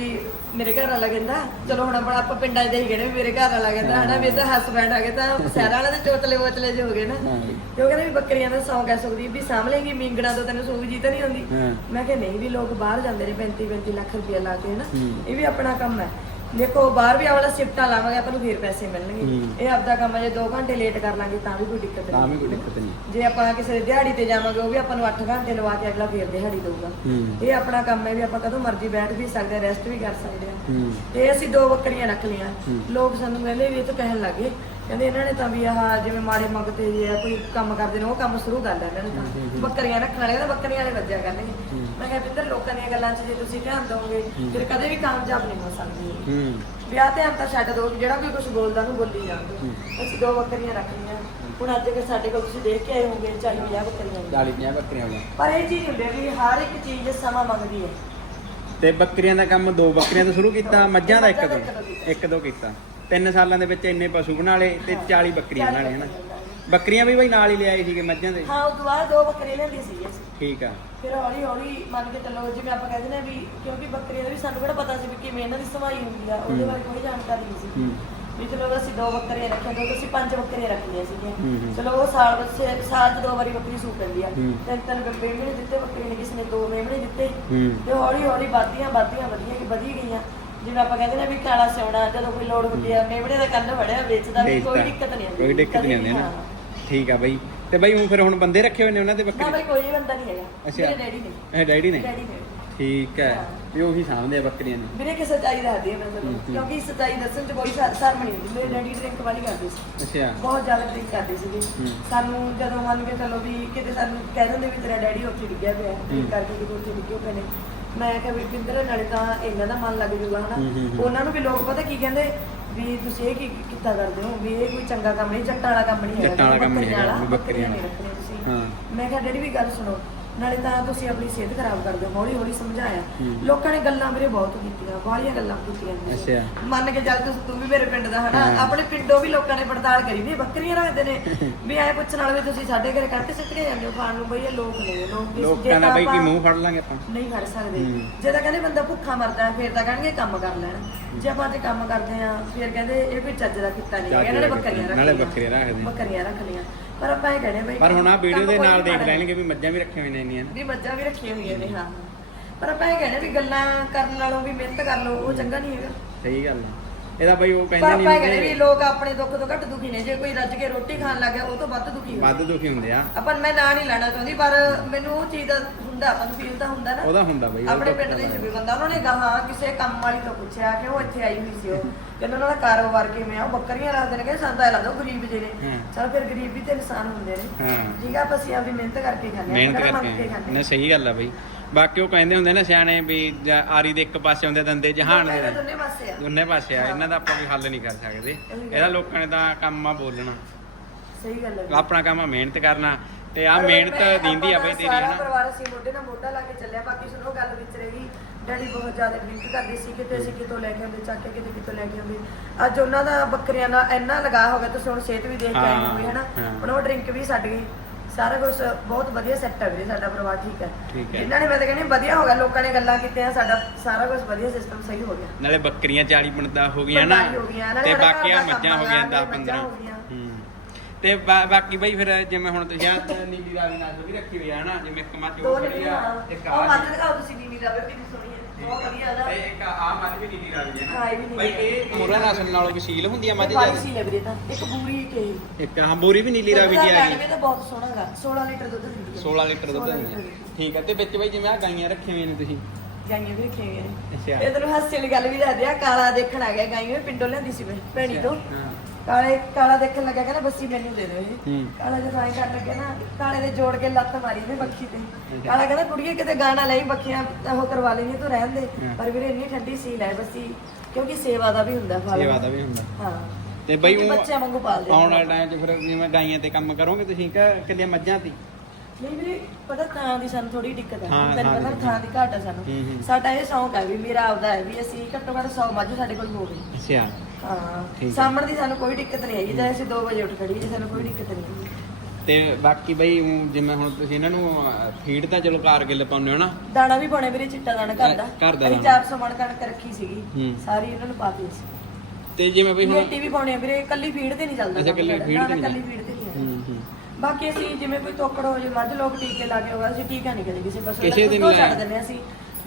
ਮੇਰੇ ਘਰ ਵਾਲਾ ਕਹਿੰਦਾ ਚਲੋ ਹੁਣ ਆਪਣਾ ਆਪਾਂ ਪਿੰਡਾਂ 'ਚ ਹੀ ਕਹਿੰਦੇ ਵੀ ਮੇਰੇ ਘਰ ਵਾਲਾ ਕਹਿੰਦਾ ਹਨਾ ਵੀ ਤਾਂ ਹਸਬੈਂਡ ਆ ਗਏ ਤਾਂ ਸ਼ਹਿਰਾਂ ਵਾਲੇ ਦੇ ਚੋਟਲੇ ਵੋਚਲੇ ਜਿਹੇ ਹੋ ਗਏ ਨਾ। ਹਾਂ। ਤੇ ਉਹ ਕਹਿੰਦੇ ਵੀ ਬੱਕਰੀਆਂ ਦਾ ਸੌਂ ਕਹਿ ਸਕਦੀ ਵੀ ਸਾਂਭ ਲੇਗੀ ਮੀਂਗਣਾ ਤੋਂ ਤੈਨੂੰ ਸੂਗ ਜੀ ਤਾਂ ਨਹੀਂ ਆਉਂਦੀ ਹਾਂ। ਮੈਂ ਕਿਹਾ ਨਹੀਂ ਵੀ ਲੋਕ ਬਾਹਰ ਜਾਂਦੇ ਨੇ 35 35 ਲੱਖ ਰੁਪਇਆ ਲਾ ਕੇ ਹਨਾ। ਹੂੰ। ਇਹ ਵੀ ਆਪਣਾ ਕੰਮ ਹੈ। ਦੇਖੋ ਬਾਹਰ ਵੀ ਆਵਲਾ ਸ਼ਿਫਟਾਂ ਲਾਵਾਂਗੇ ਆਪਾਂ ਨੂੰ ਫੇਰ ਪੈਸੇ ਮਿਲਣਗੇ। ਇਹ ਆਪਦਾ ਕੰਮ ਹੈ ਜੇ 2 ਘੰਟੇ ਲੇਟ ਕਰ ਲਾਂਗੇ ਤਾਂ ਵੀ ਕੋਈ ਦਿੱਕਤ ਤਾਂ ਵੀ ਨਹੀਂ ਕੋਈ ਦਿੱਕਤ ਨਹੀਂ। ਜੇ ਆਪਾਂ ਕਿਸੇ ਦਿਹਾੜੀ ਤੇ ਜਾਵਾਂਗੇ ਉਹ ਵੀ ਆਪਾਂ ਨੂੰ 8 ਘੰਟੇ ਲਵਾ ਕੇ ਅਗਲਾ ਫੇਰ ਦਿਹਾੜੀ ਦਊਗਾ। ਇਹ ਆਪਣਾ ਕੰਮ ਹੈ ਵੀ ਆਪਾਂ ਕਦੋਂ ਮਰਜ਼ੀ ਬੈਠ ਵੀ ਸਕਦੇ ਰੈਸਟ ਵੀ ਕਰ ਸਕਦੇ ਹੂੰ। ਤੇ ਅਸੀਂ ਦੋ ਬੱਕਰੀਆਂ ਰੱਖ ਲਈਆਂ। ਲੋਕ ਸਾਨੂੰ ਪਹਿਲੇ ਵੀ ਇਹ ਤੋਂ ਕਹਿਣ ਲੱਗੇ ਕਹਿੰਦੇ ਇਹਨਾਂ ਨੇ ਤਾਂ ਵੀ ਆਹ ਜਿਵੇਂ ਮਾੜੇ ਮੰਗਤੇ ਜੇ ਆ ਕੋਈ ਕੰਮ ਕਰਦੇ ਨੇ ਉਹ ਕੰਮ ਸ਼ੁਰੂ ਕਰ ਲਿਆ ਇਹਨਾਂ ਨੇ ਤਾਂ। ਬੱਕਰੀਆਂ ਰੱਖਣ ਵਾਲੇ ਕਹਿੰਦੇ ਬੱਕਰੀਆਂ ਵਾਲੇ ਵੱਜਿਆ ਕਰਨਗੇ। ਮੈਂ ਕਿਹਾ ਪਿੱਤਰ ਲੋਕਾਂ ਦੀਆਂ ਗੱਲਾਂ 'ਚ ਜੇ ਤੁਸੀਂ ਧਿਆਨ ਦਿਓਗੇ ਫਿਰ ਕਦੇ ਵੀ ਕਾਮਯਾਬ ਨਹੀਂ ਹੋ ਸਕਦੇ। ਵਿਆਹ ਤੇ ਤਾਂ ਛੱਡ ਦੋ ਜਿਹੜਾ ਕੋਈ ਕੁਝ ਬੋਲਦਾ ਨੂੰ ਬੋਲੀ ਜਾਂਦੇ ਅਸੀਂ ਦੋ ਬੱਕਰੀਆਂ ਰੱਖ ਲਈਆਂ ਹੁਣ ਅੱਜ ਕਿ ਸਾਡੇ ਕੋਲ ਤੁਸੀਂ ਦੇਖ ਕੇ ਆਏ ਹੋਗੇ 40 50 ਬੱਕਰੀਆਂ ਨੇ। 40 50 ਬੱਕਰੀਆਂ ਪਰ ਇਹ ਚੀਜ਼ ਹੁੰਦੀ ਹੈ ਵੀ ਹਰ ਇੱਕ ਚੀਜ਼ ਸਮਾਂ ਮੰਗਦੀ ਹੈ। ਤੇ ਬੱਕਰੀਆਂ ਦਾ ਕੰਮ ਦੋ ਬੱਕਰੀਆਂ ਤੋਂ ਸ਼ੁਰੂ ਕੀਤਾ ਮੱਝਾਂ ਦਾ ਇੱਕ ਦਾ ਤੋਂ ਤੋਂ। ਇੱਕ ਦੋ ਕੀਤਾ। ਤਿੰਨ ਸਾਲਾਂ ਦੇ ਵਿੱਚ ਇੰਨੇ ਪਸ਼ੂ ਬਣਾ ਲਏ ਤੇ 40 ਬੱਕਰੀਆਂ ਬਣਾ ਲਏ ਹਨਾ ਬੱਕਰੀਆਂ ਵੀ ਬਈ ਨਾਲ ਹੀ ਲਿਆਏ ਸੀਗੇ ਮੱਝਾਂ ਦੇ। ਹਾਂ ਉਸ ਤੋਂ ਬਾਅਦ ਦੋ ਬੱਕਰੀਆਂ ਲੈਂਦੀ ਸੀ ਅਸੀਂ ਠੀਕ ਆ। ਫਿਰ ਹੌਲੀ ਹੌਲੀ ਮੰਨ ਕੇ ਚੱਲੋ ਜਿਵੇਂ ਆਪਾਂ ਕਹਿੰਦੇ ਨੇ ਵੀ ਕਿਉਂਕਿ ਬੱਕਰੀਆਂ ਦਾ ਵੀ ਸਾਨੂੰ ਕਿਹੜਾ ਪਤਾ ਸੀ ਵੀ ਕਿਵੇਂ ਇਹਨਾਂ ਦੀ ਸਮਾਈ ਹੁੰਦੀ ਆ ਉਹਦੇ ਬਾਰੇ ਕੋਈ ਜਾਣਕਾਰੀ ਨਹੀਂ ਸੀ। ਵੀ ਚਲੋ ਅਸੀਂ ਦੋ ਬੱਕਰੀਆਂ ਰੱਖੀਆਂ ਦੋ ਅਸੀਂ ਪੰਜ ਬੱਕਰੀਆਂ ਰੱਖ ਲਈਆਂ ਸੀਗੀਆਂ। ਚਲੋ ਉਹ ਸਾਲ ਬੱਚੇ ਸਾਲ 'ਚ ਦੋ ਵਾਰੀ ਬੱਕਰੀ ਸੂ ਪੈਂਦੀ ਆ। ਤਿੰਨ ਤਿੰਨ ਮੇਮਣੇ ਦਿੱਤੇ ਬੱਕਰੀ ਨੇ ਕਿਸੇ ਨੇ ਦੋ ਮੇਮਣੇ ਦਿੱਤੇ। ਤੇ ਹੌਲੀ ਹੌਲੀ ਵੱਧਦੀਆਂ ਵੱਧਦੀਆਂ ਵਧੀਆ ਕਿ ਵਧੀ ਗਈਆਂ। ਜਿਵੇਂ ਆਪਾਂ ਕਹਿੰਦੇ ਨੇ ਵੀ ਕਾਲਾ ਸਿਉਣਾ ਜਦੋਂ ਕੋਈ ਲੋੜ ਹੁੰਦੀ ਆ ਮੇਮਣੇ ਦਾ ਕੰਨ ਵੜਿਆ ਵੇਚਦਾ ਵੀ ਕੋਈ। ਦਿੱਕਤ ਨਹੀਂ ਆਉਂਦੀ ਕੋਈ ਦਿੱਕਤ ਨਹੀਂ ਆਉਂਦੀ ਨਾ। ਠੀਕ ਆ ਬਈ। ਤੇ ਬਈ ਹੁਣ ਫਿਰ ਹੁਣ ਬੰਦੇ ਰੱਖੇ ਹੋਏ ਨੇ ਉਹਨਾਂ ਦੇ ਨਾ ਬੱਕਰੇ ਬਈ ਕੋਈ ਬੰਦਾ ਨਹੀਂ ਹੈਗਾ। ਅੱਛਾ। ਮੇਰੇ ਡੈਡੀ ਨੇ। ਇਹ ਡੈਡੀ ਨੇ? ਡੈਡੀ ਨੇ। ਠੀਕ ਹੈ। ਵੀ ਉਹੀ ਆ ਬੱਕਰੀਆਂ ਨੂੰ। ਵੀਰੇ ਕਿ ਸੱਚਾਈ ਦੱਸਦੀ ਹੈ ਮੈਂ ਤੁਹਾਨੂੰ ਹੂੰ, ਹੂੰ। ਕਿਉਂਕਿ ਸੱਚਾਈ ਦੱਸਣ ਚ ਕੋਈ ਸ਼ਰ- ਸ਼ਰਮ ਨਹੀਂ ਹੁੰਦੀ ਮੇਰੇ ਡੈਡੀ ਡਰਿੰਕ ਵਾਲੀ ਕਰਦੇ ਸੀ। ਅੱਛਾ। ਬਹੁਤ ਜ਼ਿਆਦਾ ਡਰਿੰਕ ਕਰਦੇ ਸੀਗੇ। ਸਾਨੂੰ ਜਦੋਂ ਮੰਨ ਕੇ ਚਲੋ ਵੀ ਕਿਤੇ ਸਾਨੂੰ ਕਹਿ ਦਿੰਦੇ ਵੀ ਤੇਰਾ ਡੈਡੀ ਉੱਥੇ ਡਿੱਗਿਆ ਪਿਆ ਡਰਿੰਕ। ਕਰਕੇ ਕਿਤੇ ਉੱਥੇ ਡਿੱਗੇ ਪਏ ਨੇ। ਮੈਂ ਕਿਹਾ ਵੀ ਕਿੰਦਰ ਨਾਲੇ ਤਾਂ ਇਹਨਾਂ ਦਾ ਮਨ ਲੱਗ ਜੂਗਾ ਹਨਾ। ਹੂੰ, ਹੂੰ, ਹੂੰ। ਉਹਨਾਂ ਨੂੰ ਵੀ ਲੋਕ ਪਤਾ ਕੀ ਕਹਿੰਦੇ ਵੀ ਤੁਸੀਂ ਇਹ ਕੀ ਕੀਤਾ ਕਰਦੇ ਹੋ? ਵੀ ਇਹ ਕੋਈ ਚੰਗਾ ਕੰਮ ਨਹੀਂ ਜੱਟਾਂ ਵਾਲਾ ਕੰਮ ਨਹੀਂ ਹੈਗਾ ਜੱਟਾਂ ਵਾਲਾ ਕੰਮ ਨਹੀਂ ਬੱਕਰੀਆਂ ਰੱਖਣੀਆਂ ਤੁਸੀਂ। ਹਾਂ। ਮੈਂ ਕਿਹਾ ਡੈਡੀ ਵੀ ਗੱਲ ਸੁਣੋ ਨਾਲੇ ਤਾਂ ਤੁਸੀਂ ਆਪਣੀ ਸਿਹਤ ਖਰਾਬ ਕਰਦੇ ਹੋ ਹੌਲੀ ਹੌਲੀ ਸਮਝਾਇਆ। ਲੋਕਾਂ ਨੇ ਗੱਲਾਂ ਵੀਰੇ ਬਹੁਤ ਕੀਤੀਆਂ ਬਾਹਲੀਆਂ ਗੱਲਾਂ ਕੀਤੀਆਂ। ਅੱਛਾ। ਮੰਨ ਕੇ ਚੱਲ ਤੂੰ ਤੂੰ ਵੀ ਮੇਰੇ ਪਿੰਡ ਦਾ ਹਨਾ। ਆਪਣੇ ਪਿੰਡੋਂ ਵੀ ਲੋਕਾਂ ਨੇ ਪੜਤਾਲ ਕਰੀ ਵੀ ਬੱਕਰੀਆਂ ਰੱਖਦੇ ਨੇ ਵੀ ਐ ਪੁੱਛਣ ਵਾਲੇ ਤੁਸੀਂ ਸਾਡੇ ਘਰੇ ਕੱਟ ਸਿੱਟ ਕੇ ਜਾਂਦੇ ਹੋ ਖਾਣ ਨੂੰ ਬਈ ਇਹ ਲੋਕ ਨੇ ਲੋਕ ਵੀ ਲੋਕਾਂ ਦਾ ਤਾਂ ਬਈ ਕੀ ਮੂੰਹ ਫੜ ਲਾਂਗੇ ਆਪਾਂ ਨਹੀਂ ਫੜ ਸਕਦੇ। ਜੇ ਤਾਂ ਕਹਿੰਦੇ ਬੰਦਾ ਭੁੱਖਾ ਮਰਦਾ ਫਿਰ ਤਾਂ ਕਹਿਣਗੇ ਕੰਮ ਕਰ ਲੈਣ ਜੇ ਆਪਾਂ ਅੱਜ ਕੰਮ ਕਰਦੇ ਆ ਫਿਰ ਕਹਿੰਦੇ ਇਹ ਕੋਈ ਚੱਜ ਦਾ ਕੀਤਾ ਨਹੀਂ ਇਹਨਾਂ ਨੇ ਬੱਕਰੀਆਂ ਰੱਖ ਨਾਲੇ। ਬੱਕਰੀਆਂ ਰੱਖਦੇ। ਬੱਕਰੀਆਂ ਰੱਖ ਲਈਆਂ ਪਰ ਆਪਾਂ ਇਹ ਕਹਿੰਦੇ ਬਈ ਪਰ ਹੁਣ ਆ ਵੀਡੀਓ ਦੇ ਨਾਲ ਨਹੀਂ ਦੇਖ ਲੈਣਗੇ ਵੀ ਮੱਝਾਂ ਵੀ ਰੱਖੀਆਂ ਹੋਈਆਂ ਨੇ। ਇੰਨੀਆਂ ਵੀ ਮੱਝਾਂ ਵੀ ਰੱਖੀਆਂ ਹੋਈਆਂ ਨੇ ਹਾਂ। ਪਰ ਆਪਾਂ ਇਹ ਕਹਿੰਦੇ ਵੀ ਗੱਲਾਂ ਕਰਨ ਨਾਲੋਂ ਵੀ ਮਿਹਨਤ ਕਰ ਲਓ ਉਹ ਚੰਗਾ ਨਹੀਂ ਹੈਗਾ। ਸਹੀ ਗੱਲ ਆ। ਇਹਦਾ ਬਈ ਉਹ ਪਰ ਕਹਿੰਦੇ ਆਪਾਂ ਇਹ ਕਹਿੰਦੇ ਨਹੀਂ ਵੀ ਲੋਕ ਆਪਣੇ ਦੁੱਖ ਤੋਂ ਘੱਟ ਦੁਖੀ ਨੇ। ਜੇ ਕੋਈ ਰੱਜ ਕੇ ਰੋਟੀ ਖਾਣ ਲੱਗ ਗਿਆ ਉਹ ਤੋਂ ਵੱਧ ਦੁਖੀ ਹੁੰਦਾ ਵੱਧ ਦੁਖੀ ਹੁੰਦੇ ਆ। ਆਪਾਂ ਮੈਂ ਨਾਂ ਨਹੀਂ ਲੈਣਾ ਚਾਹੁੰਦੀ ਪਰ ਮੈਨੂੰ ਉਹ ਚੀਜ਼ ਦਾ ਹੁੰਦਾ ਤਾਂ ਨਾ। ਉਹਦਾ ਹੁੰਦਾ ਬਈ ਆਪਣੇ ਪਿੰਡ ਦੇ ਵੀ ਬੰਦਾ ਉਹਨਾਂ ਨੇ ਗਾਹਾਂ ਕਿਸੇ ਕੰਮ ਵਾਲੀ ਤੋਂ ਪੁੱਛਿਆ ਕਿ ਉਹ ਇੱਥੇ ਆਈ ਹੋਈ ਸੀ ਉਹ। ਕਹਿੰਦਾ ਉਹਨਾਂ ਦਾ ਕਾਰੋਬਾਰ ਕਿਵੇਂ ਆ ਉਹ ਬੱਕਰੀਆਂ ਰੱਖਦੇ ਨੇ ਕਿ ਸਾਨੂੰ ਤਾਂ ਇਹ ਲੱਗਦਾ ਉਹ ਗਰੀਬ ਜਿਹੇ ਨੇ। ਚਲ ਫਿਰ ਗਰੀਬ ਵੀ ਤੇ ਇਨਸਾਨ ਹੁੰਦੇ ਨੇ। ਠੀਕ ਆ ਆਪਾਂ ਅਸੀਂ ਆਪਦੀ ਮਿਹਨਤ ਕਰਕੇ ਖਾਂਦੇ ਆ ਮਿਹਨਤ ਕਰਕੇ। ਖਾਂਦੇ ਨਾ ਸਹੀ ਗੱਲ ਆ ਬਈ। ਬਾਕੀ ਉਹ ਕਹਿੰਦੇ ਹੁੰਦੇ ਨਾ ਸਿਆਣੇ ਵੀ ਆਰੀ ਦੇ ਇੱਕ ਪਾਸੇ ਹੁੰਦੇ ਦੰਦੇ ਜਹਾਨ ਦੇ ਦੋਨੇ ਪਾਸੇ ਆ। ਦੋਨੇ ਪਾਸੇ ਆ ਇਹਨਾਂ ਦਾ ਆਪਾਂ ਵੀ ਹੱਲ ਨਹੀਂ ਕਰ ਸਕਦੇ। ਇਹਦਾ ਲੋਕਾਂ ਨੇ ਤਾਂ ਕੰਮ ਆ ਬੋਲਣਾ। ਸਹੀ ਗੱਲ ਹੈ ਆਪਣਾ ਕੰਮ ਆ ਮਿਹਨਤ ਕਰਨਾ। ਤੇ ਆ ਮਿਹਨਤ ਦਿੰਦੀ ਆ ਬਈ ਤੇਰੀ ਸਾਰਾ ਹਨਾ? ਪਰਿਵਾਰ ਅਸੀਂ ਮੋਢੇ ਨਾਲ ਮੋਢਾ ਲਾ ਕੇ ਚੱਲਿਆ ਬਾਕੀ ਸੁਣੋ ਗੱਲ ਵਿੱਚ ਰਹੀ ਡੈਡੀ ਬਹੁਤ ਜ਼ਿਆਦਾ ਡਰਿੰਕ ਕਰਦੇ ਸੀ ਕਿਤੇ ਅਸੀਂ ਕਿਤੋਂ ਲੈ ਕੇ ਆਉਂਦੇ ਚੱਕ ਕੇ ਕਿਤੇ ਕਿਤੋਂ ਲੈ ਕੇ ਆਉਂਦੇ। ਅੱਜ ਉਹਨਾਂ ਦਾ ਬੱਕਰੀਆਂ ਨਾਲ ਇੰਨਾ ਲਗਾ ਹੋ ਗਿਆ ਤੁਸੀਂ ਹੁਣ ਸਿਹਤ ਵੀ ਦੇਖ ਕੇ ਆਏ ਹਾਂ, ਹੋਗੇ ਹਨਾ? ਹਾਂ। ਹੁਣ ਉਹ ਡਰਿੰਕ ਵੀ ਛੱਡ ਗਏ। ਸਾਰਾ ਕੁਝ ਬਹੁਤ ਵਧੀਆ ਸੈੱਟ ਹੈ ਵੀਰੇ ਸਾਡਾ ਪਰਿਵਾਰ ਠੀਕ ਹੈ ਠੀਕ ਹੈ। ਜਿਨ੍ਹਾਂ ਨੇ ਮੈਂ ਤਾਂ ਕਹਿੰਦੀ ਵਧੀਆ ਹੋ ਗਿਆ ਲੋਕਾਂ ਨੇ ਗੱਲਾਂ ਕੀਤੀਆਂ ਸਾਡਾ ਸਾਰਾ ਕੁਝ ਵਧੀਆ ਸਿਸਟਮ ਸਹੀ ਹੋ ਗਿਆ। ਨਾਲੇ ਬੱਕਰੀਆਂ 40 ਬਣਦਾ ਹੋ ਗਈਆਂ ਨਾ ਬਣਦਾ ਹੀ ਹੋ ਗਈਆਂ, ਨਾਲੇ ਤੇ ਸਾਡਾ ਬਾਕੀ ਆ ਦਾ ਮੱਝਾਂ ਹੋ ਗਈਆਂ ਆ, 10 ਮੱਝਾਂ 15 ਹੋ ਗਈਆਂ। ਹੂੰ ਤੇ ਬਾ- ਬਾਕੀ ਬਈ ਫਿਰ ਜਿਵੇਂ ਹੁਣ ਤੁਸੀਂ ਆ ਨੀਲੀ ਰਾਵੀ ਨਾਲ ਵੀ ਰੱਖੀ ਹੋਈ ਆ ਨਾ ਜਿਵੇਂ ਇੱਕ ਮੱਝ ਦੋ ਉਹ ਖੜੀ ਨੇ ਆ ਇੱਕ ਉਹ ਆ ਮੱਝ ਦਿਖਾਓ ਤੁਸੀਂ ਨੀਲੀ ਰਾਵੇ ਕਿੰਨੀ ਸੋਹਣੀ ਹੈ ਬਹੁਤ ਵਧੀਆ ਦਾ ਤੇ ਇੱਕ ਆ ਮੱਝ ਵੀ ਨੀਲੀ ਰਾਵੀ ਹੈ ਹਾਂ, ਇਹ ਵੀ ਨਾ ਬਈ ਇਹ ਮੁਰਾ ਨਸਲ ਨਾਲੋਂ ਵਸੀਲ ਹੁੰਦੀ ਆ ਮੱਝ ਬਾਈ ਜ਼ਿਆਦਾ? ਸੀ ਲੈ ਵੀਰੇ ਤਾਂ। ਇੱਕ ਬੂਰੀ ਇਹ ਇੱਕ ਹਾਂ ਬੋਰੀ ਵੀ ਨੀਲੀ ਰਾਵੀ ਦੀ ਆ ਗਈ ਤਾਂ ਬਹੁਤ ਸੋਹਣਾ ਗਾ 16 ਲੀਟਰ ਦੁੱਧ ਦਿੰਦੀ ਹੈ 16 ਲੀਟਰ ਦੁੱਧ 16 ਦਿੰਦੀ ਲੀਟਰ ਆ। ਠੀਕ ਆ ਤੇ ਵਿੱਚ ਬਈ ਜਿਵੇਂ ਆ ਗਾਈਆਂ ਰੱਖੀਆਂ ਹੋਈਆਂ ਨੇ ਤੁਸੀਂ। ਗਾਈਆਂ ਵੀ ਰੱਖੀਆਂ ਹੋਈਆਂ ਨੇ। ਅੱਛਾ। ਇਹ ਤੈਨੂੰ ਹਾਸੇ ਵਾਲੀ ਗੱਲ ਵੀ ਦੱਸਦੇ ਆ ਕਾਲਾ ਦੇਖਣ ਆ ਗਿਆ ਗਾਈਆਂ ਪਿੰਡੋਂ ਲਿਆਂਦੀ ਸੀ ਮੈਂ ਭੈਣੀ ਤੋਂ। ਹਾਂ। ਕਾਲੇ ਕਾਲਾ ਦੇਖਣ ਲੱਗਾ ਕਹਿੰਦਾ ਬੱਸੀ ਮੈਨੂੰ ਦੇ ਦਿਓ ਹੂੰ। ਕਾਲਾ ਜਦੋਂ ਐਂ ਕਰਨ ਲੱਗਿਆ ਨਾ ਕਾਲੇ ਦੇ ਜੋੜ ਕੇ ਲੱਤ ਮਾਰੀ ਨੇ ਬੱਖੀ ਤੇ। ਕਾਲਾ ਕਹਿੰਦਾ ਕੁੜੀਏ ਕਿਤੇ ਗਾਣਾ ਲਈ ਬੱਖੀਆਂ ਉਹ ਕਰਵਾ ਲੈਣੀ ਤੂੰ ਰਹਿਣ ਦੇ। ਹਾਂ। ਪਰ ਵੀਰੇ ਇੰਨੀ ਠੰਡੀ ਸੀ ਲੈ ਬੱਸੀ ਕਿਉਂਕਿ ਸੇਵਾ ਦਾ ਵੀ ਹੁੰਦਾ ਫਲ। ਸੇਵਾ ਦਾ ਵੀ ਹੁੰਦਾ। ਹਾਂ। ਤੇ ਬਈ ਉਹ ਬੱਚਿਆਂ ਵਾਂਗੂ ਪਾਲਦੇ ਆਉਣ ਵਾਲੇ ਟਾਈਮ 'ਚ ਫਿਰ ਜਿਵੇਂ ਗਾਈਆਂ ਤੇ ਕੰਮ ਕਰੋਗੇ ਤੁਸੀਂ ਕਿ ਕਿੰਨੀਆਂ ਮੱਝਾਂ ਤੇ? ਨਹੀਂ ਵੀਰੇ ਪਤਾ ਥਾਂ ਦੀ ਸਾਨੂੰ ਥੋੜੀ ਦਿੱਕਤ ਹੈ। ਹਾਂ, ਤੈਨੂੰ ਥਾਂ ਪਤਾ ਦੀ ਥਾਂ ਦੀ ਘਾਟ ਹੈ ਸਾਨੂੰ। ਹੂੰ, ਹੂੰ। ਸਾਡਾ ਇਹ ਸ਼ੌਂਕ ਹੈ ਵੀ ਮੇਰਾ ਆਪਦਾ ਹੈ ਵੀ ਅਸੀਂ ਘੱਟੋ ਘੱਟ 100 ਮੱਝ ਸਾਡੇ ਕੋਲ ਹੋਵੇ। ਅੱਛਾ। ਹਾਂ। ਸਾਹਮਣ ਦੀ ਸਾਨੂੰ ਕੋਈ ਦਿੱਕਤ ਨਹੀਂ ਹੈਗੀ ਜੇ ਅਸੀਂ 2 ਵਜੇ ਉੱਠ ਖੜੀਏ ਜੇ ਸਾਨੂੰ ਕੋਈ ਦਿੱਕਤ ਨਹੀਂ ਤੇ ਬਾਕੀ ਬਈ ਊਂ ਜਿਵੇਂ ਹੁਣ ਤੁਸੀਂ ਇਹਨਾਂ ਨੂੰ ਫੀਡ ਤਾਂ ਚਲੋ ਕਾਰਗਿਲ ਪਾਉਂਦੇ ਹੋ ਨਾ ਦਾਣਾ ਵੀ ਪਾਉਣੇ ਵੀਰੇ ਚਿੱਟਾ ਦਾਣਾ ਘਰ ਦਾ ਘਰ ਦਾ ਅਸੀਂ ਦਾਣਾ। 400 ਮਣ ਕਣਕ ਰੱਖੀ ਸੀਗੀ ਹੂੰ। ਸਾਰੀ ਇਹਨਾਂ ਨੂੰ ਪਾਤੀ ਸੀ ਤੇ ਜਿਵੇਂ ਬਈ ਹੁਣ ਰੋਟੀ ਵੀ ਪਾਉਣੇ ਆ ਵੀਰੇ ਕੱਲੀ ਫੀਡ ਤੇ ਨਹੀਂ ਚੱਲਦਾ ਅੱਛਾ, ਕੰਮ ਇਕੱਲੀ ਸਾਡਾ। feed ਨਾ, ਤੇ ਨਾ, ਨਹੀਂ ਇਕੱਲੀ ਫੀਡ ਤੇ ਨਹੀਂ ਹੈ ਹੂੰ ਹੂੰ ਬਾਕੀ ਅਸੀਂ ਜਿਵੇਂ ਕੋਈ ਤੋਕੜ ਹੋ ਜੇ ਮੱਝ ਲੋਕ ਟੀਕੇ ਲਾ ਕੇ ਹੋਗਾ ਅਸੀਂ ਟੀਕਾ ਨਹੀਂ ਕਦੇ ਕਿਸੇ ਪਸ਼ੂ ਕਿਸੇ ਦਾ ਦੁੱਧ ਲੈ- ਛੱਡ ਦਿੰਦੇ ਹਾਂ ਅਸੀਂ